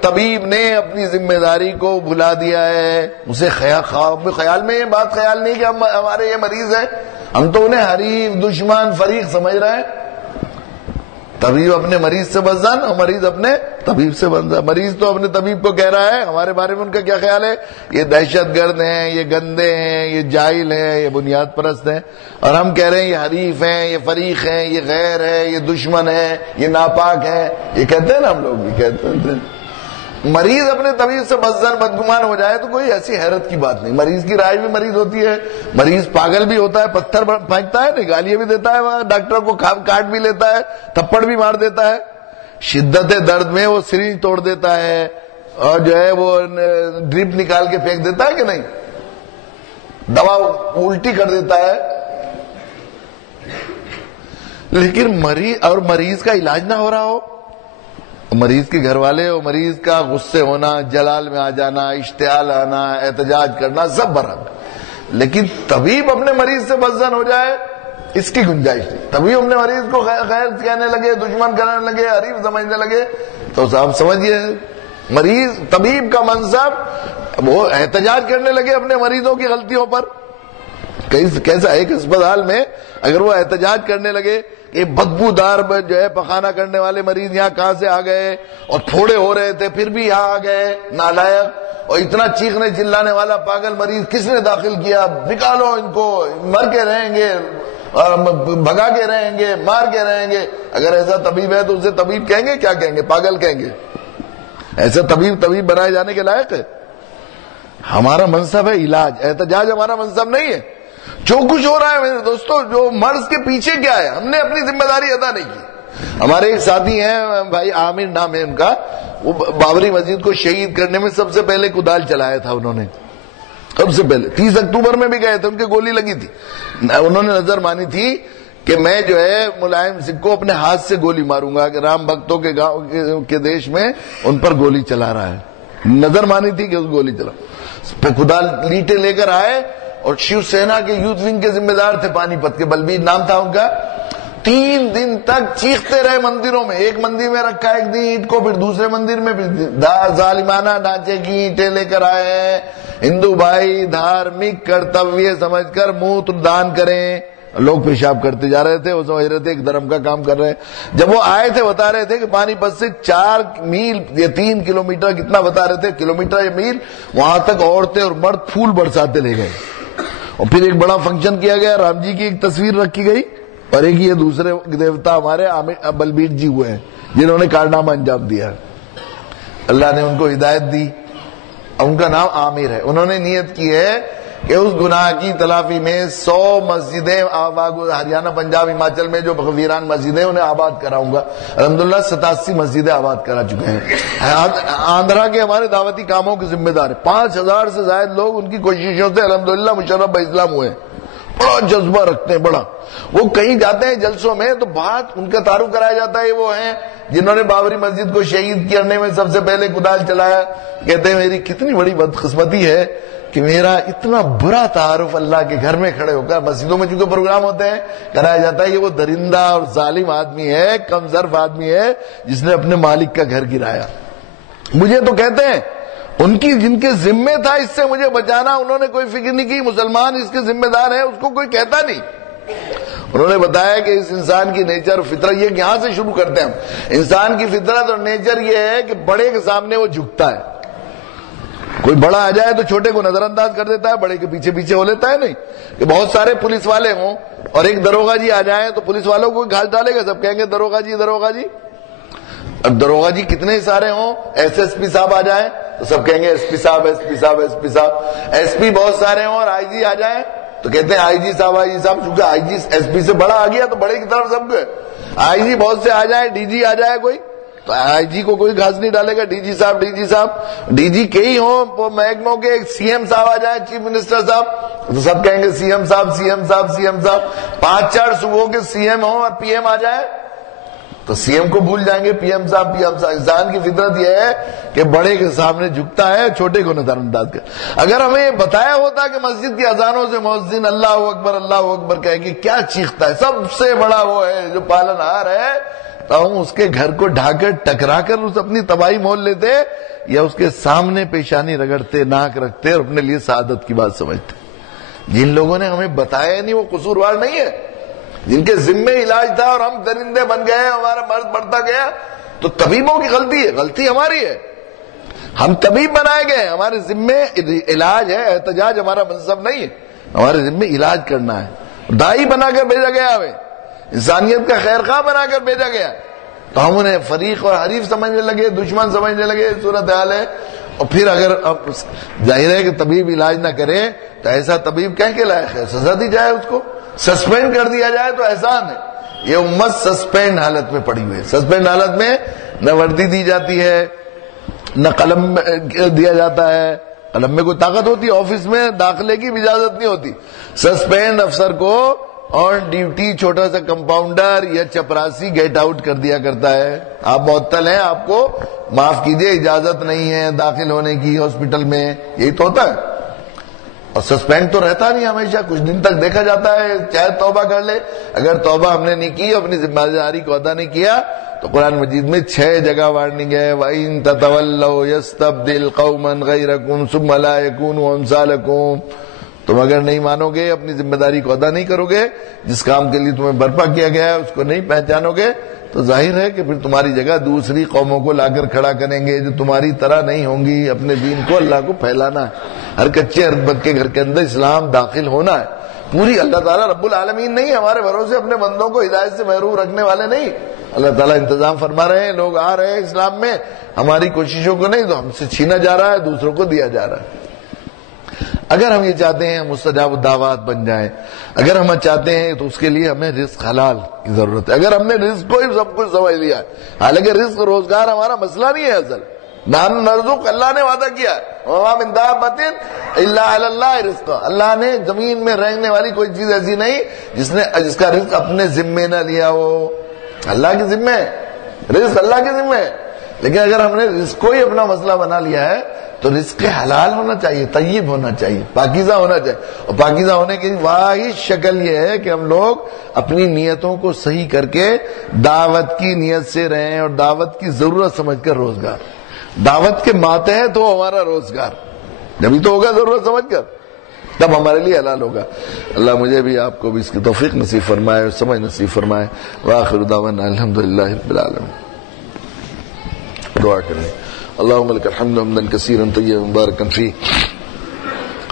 طبیب نے اپنی ذمہ داری کو بھلا دیا ہے. اسے خیال میں یہ بات خیال نہیں کہ ہمارے یہ مریض ہیں، ہم تو انہیں حریف دشمن فریق سمجھ رہے ہیں. طبیب اپنے مریض سے بزن اور مریض اپنے طبیب سے بزن. مریض تو اپنے طبیب کو کہہ رہا ہے ہمارے بارے میں ان کا کیا خیال ہے، یہ دہشت گرد ہیں، یہ گندے ہیں، یہ جاہل ہیں، یہ بنیاد پرست ہیں. اور ہم کہہ رہے ہیں یہ حریف ہیں، یہ فریق ہیں، یہ غیر ہے، یہ دشمن ہیں، یہ ناپاک ہیں. یہ کہتے ہیں نا، ہم لوگ بھی کہتے ہیں. مریض اپنے طبیب سے بزن بدگمان ہو جائے تو کوئی ایسی حیرت کی بات نہیں. مریض کی رائے بھی مریض ہوتی ہے، مریض پاگل بھی ہوتا ہے، پتھر پھینکتا ہے، گالیاں بھی دیتا ہے، ڈاکٹر کو کاٹ بھی لیتا ہے، تھپڑ بھی مار دیتا ہے. شدت درد میں وہ سرنج توڑ دیتا ہے اور جو ہے وہ ڈرپ نکال کے پھینک دیتا ہے کہ نہیں، دوا الٹی کر دیتا ہے. لیکن مریض کا علاج نہ ہو رہا ہو، مریض کے گھر والے اور مریض کا غصے ہونا، جلال میں آ جانا، اشتعال آنا، احتجاج کرنا، سب برابر. لیکن طبیب اپنے مریض سے بدزن ہو جائے اس کی گنجائش نہیں. طبیب اپنے مریض کو غیر کہنے لگے، دشمن کہنے لگے، حریف سمجھنے لگے، تو صاحب سمجھیے مریض طبیب کا منصب وہ احتجاج کرنے لگے اپنے مریضوں کی غلطیوں پر. کیسا ایک اسپتال میں اگر وہ احتجاج کرنے لگے کہ بدبودار جو ہے پخانہ کرنے والے مریض یہاں کہاں سے آ گئے، اور تھوڑے ہو رہے تھے پھر بھی یہاں آ گئے نالائق، اور اتنا چیخنے چلانے والا پاگل مریض کس نے داخل کیا، نکالو ان کو، مر کے رہیں گے، بھگا کے رہیں گے، مار کے رہیں گے. اگر ایسا طبیب ہے تو اسے طبیب کہیں گے؟ کیا کہیں گے؟ پاگل کہیں گے. ایسا طبیب بنائے جانے کے لائق ہے؟ ہمارا منصب ہے علاج، احتجاج ہمارا منصب نہیں ہے. جو کچھ ہو رہا ہے میرے دوستو، جو مرض کے پیچھے کیا ہے، ہم نے اپنی ذمہ داری ادا نہیں کی. ہمارے ایک ساتھی ہیں بھائی عامر نام ہے ان کا، وہ بابری مسجد کو شہید کرنے میں سب سے پہلے کدال چلایا تھا انہوں نے. سب سے پہلے 30 اکتوبر میں بھی گئے تھے، ان کے گولی لگی تھی. انہوں نے نظر مانی تھی کہ میں جو ہے ملائم سنگھ کو اپنے ہاتھ سے گولی ماروں گا کہ رام بھکتوں کے گاؤں کے دیش میں ان پر گولی چلا رہا ہے. نظر مانی تھی کہ اس گولی چلا. کدال لیٹے لے کر آئے اور شیو سینا کے یوتھ ونگ کے ذمہ دار تھے پانی پت کے، بلبیر نام تھا ان کا. 3 دن تک چیختے رہے مندروں میں. ایک مندر میں رکھا ایک دن اینٹ کو، پھر دوسرے مندر میں ظالمانہ ڈھانچے کی اینٹیں لے کر آئے ہیں. ہندو بھائی دھارمک کرتویہ سمجھ کر موت دان کریں. لوگ پیشاب کرتے جا رہے تھے، وہ سمجھ رہے تھے ایک دھرم کا کام کر رہے ہیں. جب وہ آئے تھے بتا رہے تھے کہ پانی پت سے 4 میل یا 3 کلومیٹر کتنا بتا رہے تھے، کلومیٹر یا میل، وہاں تک عورتیں اور مرد پھول برساتے لے گئے. اور پھر ایک بڑا فنکشن کیا گیا، رام جی کی ایک تصویر رکھی گئی اور ایک یہ دوسرے دیوتا ہمارے بلبیر جی ہوئے ہیں جنہوں نے کارنامہ انجام دیا. اللہ نے ان کو ہدایت دی، ان کا نام عامر ہے. انہوں نے نیت کی ہے کہ اس گناہ کی تلافی میں 100 مسجدیں ہریانہ پنجاب ہماچل میں جو ویران مسجدیں انہیں آباد کراؤں گا. الحمدللہ 87 مسجدیں آباد کرا چکے ہیں. آندھرا کے ہمارے دعوتی کاموں کے ذمہ دار ہیں. 5000 سے زائد لوگ ان کی کوششوں سے الحمدللہ مشرف اسلام ہوئے. بڑا جذبہ رکھتے ہیں بڑا. وہ کہیں جاتے ہیں جلسوں میں تو بات ان کا تعارف کرایا جاتا ہے. وہ ہیں جنہوں نے بابری مسجد کو شہید کرنے میں سب سے پہلے کدال چلایا. کہتے ہیں میری کتنی بڑی بدقسمتی ہے کہ میرا اتنا برا تعارف اللہ کے گھر میں کھڑے ہو کر مسجدوں میں چونکہ پروگرام ہوتے ہیں کرایا جاتا ہے. یہ وہ درندہ اور ظالم آدمی ہے, کم ظرف آدمی ہے جس نے اپنے مالک کا گھر گرایا. مجھے تو کہتے ہیں ان کی جن کے ذمے تھا اس سے مجھے بچانا, انہوں نے کوئی فکر نہیں کی. مسلمان اس کے ذمہ دار ہے, اس کو کوئی کہتا نہیں. انہوں نے بتایا کہ اس انسان کی نیچر فطرت, یہ یہاں سے شروع کرتے ہیں ہم. انسان کی فطرت اور نیچر یہ ہے کہ بڑے کے سامنے وہ جھکتا ہے. کوئی بڑا آ جائے تو چھوٹے کو نظر انداز کر دیتا ہے, بڑے کے پیچھے پیچھے ہو لیتا ہے. نہیں کہ بہت سارے پولیس والے ہوں اور ایک دروگا جی آ جائیں تو پولیس والوں کو گھاس ڈالے گا, سب کہیں گے دروگا جی دروگا جی. اب دروگا جی کتنے سارے ہوں, ایس ایس پی صاحب آ جائیں تو سب کہیں گے ایس پی صاحب ایس پی صاحب ایس پی صاحب. ایس پی بہت سارے ہوں اور آئی جی آ جائیں تو کہتے ہیں آئی جی صاحب آئی جی صاحب. چونکہ آئی جی ایس پی سے بڑا آ گیا تو بڑے کی طرف سب کو. آئی جی بہت سے آ جائیں, ڈی جی آ جائے کوئی تو آئی جی کو کوئی گھاس نہیں ڈالے گا, ڈی جی صاحب ڈی جی صاحب. ڈی جی کئی ہوں محکموں کے, سی ایم صاحب آ جائیں چیف منسٹر صاحب تو سب کہیں گے سی ایم صاحب سی ایم صاحب سی ایم صاحب. 5-4 صوبوں کے سی ایم ہوں اور پی ایم آ جائے تو سی ایم کو بھول جائیں گے, پی ایم صاحب پی ایم صاحب. انسان کی فطرت یہ ہے کہ بڑے کے سامنے جھکتا ہے, چھوٹے کو نظر انداز کر. اگر ہمیں یہ بتایا ہوتا کہ مسجد کی اذانوں سے مؤذن اللہ اکبر کہے کہ کیا چیختا ہے, سب سے بڑا وہ ہے جو پالن ہار ہے, تو ہم اس کے گھر کو ڈھا کر ٹکرا کر اس اپنی تباہی مول لیتے یا اس کے سامنے پیشانی رگڑتے, ناک رکھتے اور اپنے لیے سعادت کی بات سمجھتے. جن لوگوں نے ہمیں بتایا نہیں وہ قصوروار نہیں ہے, جن کے ذمے علاج تھا اور ہم درندے بن گئے, ہمارا مرض بڑھتا گیا. تو طبیبوں کی غلطی ہے, غلطی ہماری ہے. ہم طبیب بنائے گئے, ہمارے ذمے علاج ہے, احتجاج ہمارا منصب نہیں ہے. ہمارے ذمے علاج کرنا ہے. دائی بنا کر بھیجا گیا ہمیں, انسانیت کا خیر خواہ بنا کر بھیجا گیا, تو ہم انہیں فریق اور حریف سمجھنے لگے, دشمن سمجھنے لگے. صورتحال ہے. اور پھر اگر ظاہر ہے کہ طبیب علاج نہ کرے تو ایسا طبیب کہہ کے لائق ہے, سزا دی جائے, اس کو سسپینڈ کر دیا جائے تو احسان ہے. یہ امت سسپینڈ حالت میں پڑی ہوئی ہے. سسپینڈ حالت میں نہ وردی دی جاتی ہے, نہ قلم دیا جاتا ہے. قلم میں کوئی طاقت ہوتی ہے, آفس میں داخلے کی بھی اجازت نہیں ہوتی. سسپینڈ افسر کو اور ڈیوٹی چھوٹا سا کمپاؤنڈر یا چپراسی گیٹ آؤٹ کر دیا کرتا ہے. آپ معطل ہیں, آپ کو معاف کیجئے اجازت نہیں ہے داخل ہونے کی ہاسپٹل میں. یہی تو ہوتا ہے. اور سسپینڈ تو رہتا نہیں ہمیشہ, کچھ دن تک دیکھا جاتا ہے, چاہے توبہ کر لے. اگر توبہ ہم نے نہیں کی, اپنی ذمہ داری کو ادا نہیں کیا, تو قرآن مجید میں 6 جگہ وارننگ ہے. وَإِن تَتَوَلَّوْا يَسْتَبْدِلْ قَوْمًا غَيْرَكُمْ ثُمَّ لَا يَكُونُوا أَمْثَالَكُمْ. تم اگر نہیں مانو گے, اپنی ذمہ داری کو ادا نہیں کرو گے, جس کام کے لیے تمہیں برپا کیا گیا ہے اس کو نہیں پہچانو گے, تو ظاہر ہے کہ پھر تمہاری جگہ دوسری قوموں کو لا کر کھڑا کریں گے جو تمہاری طرح نہیں ہوں گی. اپنے دین کو اللہ کو پھیلانا ہے. ہر کچے ہر بکے گھر کے اندر اسلام داخل ہونا ہے. پوری اللہ تعالیٰ رب العالمین نہیں, ہمارے بھروسے اپنے بندوں کو ہدایت سے محروم رکھنے والے نہیں. اللہ تعالیٰ انتظام فرما رہے ہیں, لوگ آ رہے ہیں اسلام میں, ہماری کوششوں کو نہیں تو ہم سے چھینا جا رہا ہے, دوسروں کو دیا جا رہا ہے. اگر ہم یہ چاہتے ہیں مستجاب الدعوات بن جائیں, اگر ہم چاہتے ہیں تو اس کے لیے ہمیں رزق حلال کی ضرورت ہے. اگر ہم نے رزق کو ہی سب کچھ سمجھ لیا ہے, حالانکہ رزق روزگار ہمارا مسئلہ نہیں ہے اصل. نحن نرزق, اللہ نے وعدہ کیا ہے, وما من دابۃ الا علی اللہ رزقها. اللہ نے زمین میں رہنے والی کوئی چیز ایسی نہیں جس کا رزق اپنے ذمے نہ لیا ہو. اللہ کے ذمے ہے رزق, اللہ کے ذمے ہے. لیکن اگر ہم نے رزق کو ہی اپنا مسئلہ بنا لیا ہے تو رزق حلال ہونا چاہیے, طیب ہونا چاہیے, پاکیزہ ہونا چاہیے. اور پاکیزہ ہونے کی واحد شکل یہ ہے کہ ہم لوگ اپنی نیتوں کو صحیح کر کے دعوت کی نیت سے رہیں, اور دعوت کی ضرورت سمجھ کر روزگار. دعوت کے ماتحت ہو ہمارا روزگار, جبھی تو ہوگا ضرورت سمجھ کر, تب ہمارے لیے حلال ہوگا. اللہ مجھے بھی آپ کو بھی اس کی توفیق نصیب فرمائے اور سمجھ نصیب فرمائے. وآخر دعوانا الحمدللہ رب العالمین. دعا کریں. اللهم لك الحمد حمدا كثيرا طيبا مباركا فيه.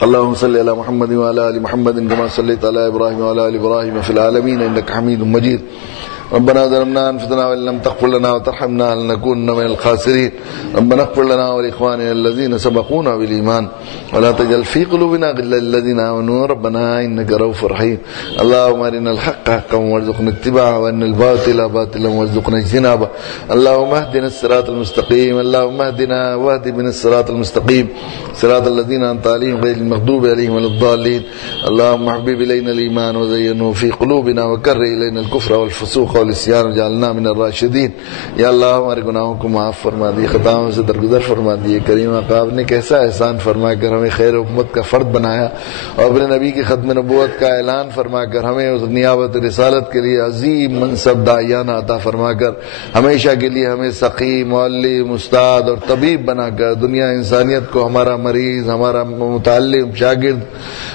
اللهم صل على محمد وعلى ال محمد كما صليت على ابراهيم وعلى ال ابراهيم في العالمين انك حميد مجيد. ربنا ظلمنا أنفسنا وإن لم تغفر لنا وترحمنا لنكونن من الخاسرين ربنا اغفر لنا ولإخواننا الذين سبقونا بالإيمان ولا تجعل في قلوبنا غلا للذين آمنوا ربنا إنك رؤوف رحيم اللهم أرنا الحق حقا وارزقنا اتباعه وأرنا الباطل باطلا وارزقنا اجتنابه اللهم اهدنا الصراط المستقيم اللهم اهدنا واهد بنا الصراط المستقيم صراط الذين أنعمت عليهم غير المغضوب عليهم ولا الضالين اللهم حبب إلينا الإيمان وزينه في قلوبنا وكره إلينا الكفر والفسوق والعصيان وجعلنا من الراشدين یا اللہ ہمارے گناہوں کو معاف فرما دیے خطاؤں سے درگزر فرما دیے کریم آقا آپ نے کیسا احسان فرما کر ہمیں خیر امت کا فرد بنایا اور اپنے نبی کی ختم نبوت کا اعلان فرما کر ہمیں اس نیابت رسالت کے لیے عظیم منصب داعیانہ عطا فرما کر ہمیشہ کے لیے ہمیں سقی معلم استاد اور طبیب بنا کر دنیا انسانیت کو ہمارا مریض ہمارا متعلم شاگرد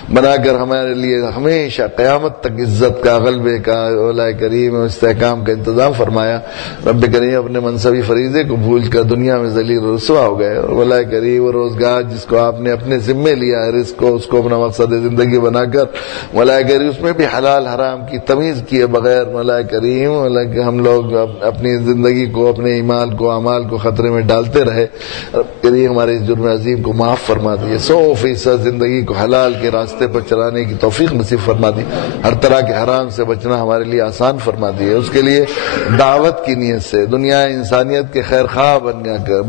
بنا کر ہمارے لیے ہمیشہ قیامت تک عزت کا غلبے کا اولیاء کریم استحکام کا انتظام فرمایا رب کریم اپنے منصبی فریضے کو بھول کر دنیا میں ذلیل رسوا ہو گئے اور اولیاء کریم وہ روزگار جس کو آپ نے اپنے ذمے لیا ہے رزق کو اس کو اپنا مقصد زندگی بنا کر اولیاء کریم اس میں بھی حلال حرام کی تمیز کیے بغیر اولیاء کریم ہم لوگ اپنی زندگی کو اپنے ایمان کو اعمال کو خطرے میں ڈالتے رہے رب کریم ہمارے اس جرم عظیم کو معاف فرما دیے 100% زندگی کو حلال کے راستے پر چلانے کی توفیق نصیب فرما دی ہر طرح کے حرام سے بچنا ہمارے لیے آسان فرما دی اس کے لیے دعوت کی نیت سے دنیا انسانیت کے خیر خواہ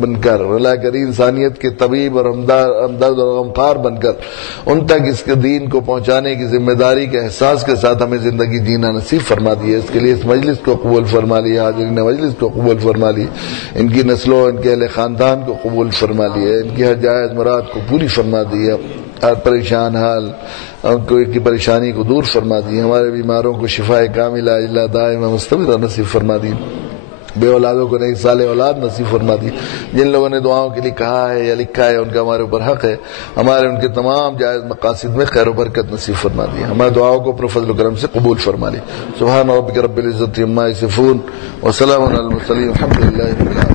بن کر اللہ کریم انسانیت کے طبیب اور ہمدرد اور غمخوار بن کر ان تک اس کے دین کو پہنچانے کی ذمہ داری کے احساس کے ساتھ ہمیں زندگی جینا نصیب فرما دی اس کے لیے اس مجلس کو قبول فرما لیے حاضرین مجلس کو قبول فرما لیے ان کی نسلوں ان کے اہل خاندان کو قبول فرما لیے ان کی ہر جائز مراد کو پوری فرما دی ہر پریشان حال کی پریشانی کو دور فرما دی ہمارے بیماروں کو شفا کاملہ الا دائمہ مستمرہ نصیب فرما دی بے اولادوں کو نئی سال اولاد نصیب فرما دی جن لوگوں نے دعاؤں کے لیے کہا ہے یا لکھا ہے ان کا ہمارے اوپر حق ہے ہمارے ان کے تمام جائز مقاصد میں خیر و برکت نصیب فرما دی ہمارے دعاؤں کو اپنے فضل و کرم سے قبول فرما لی سبحان ربک رب العزت عما یصفون وسلام علی المرسلین الحمد للہ رب العالمین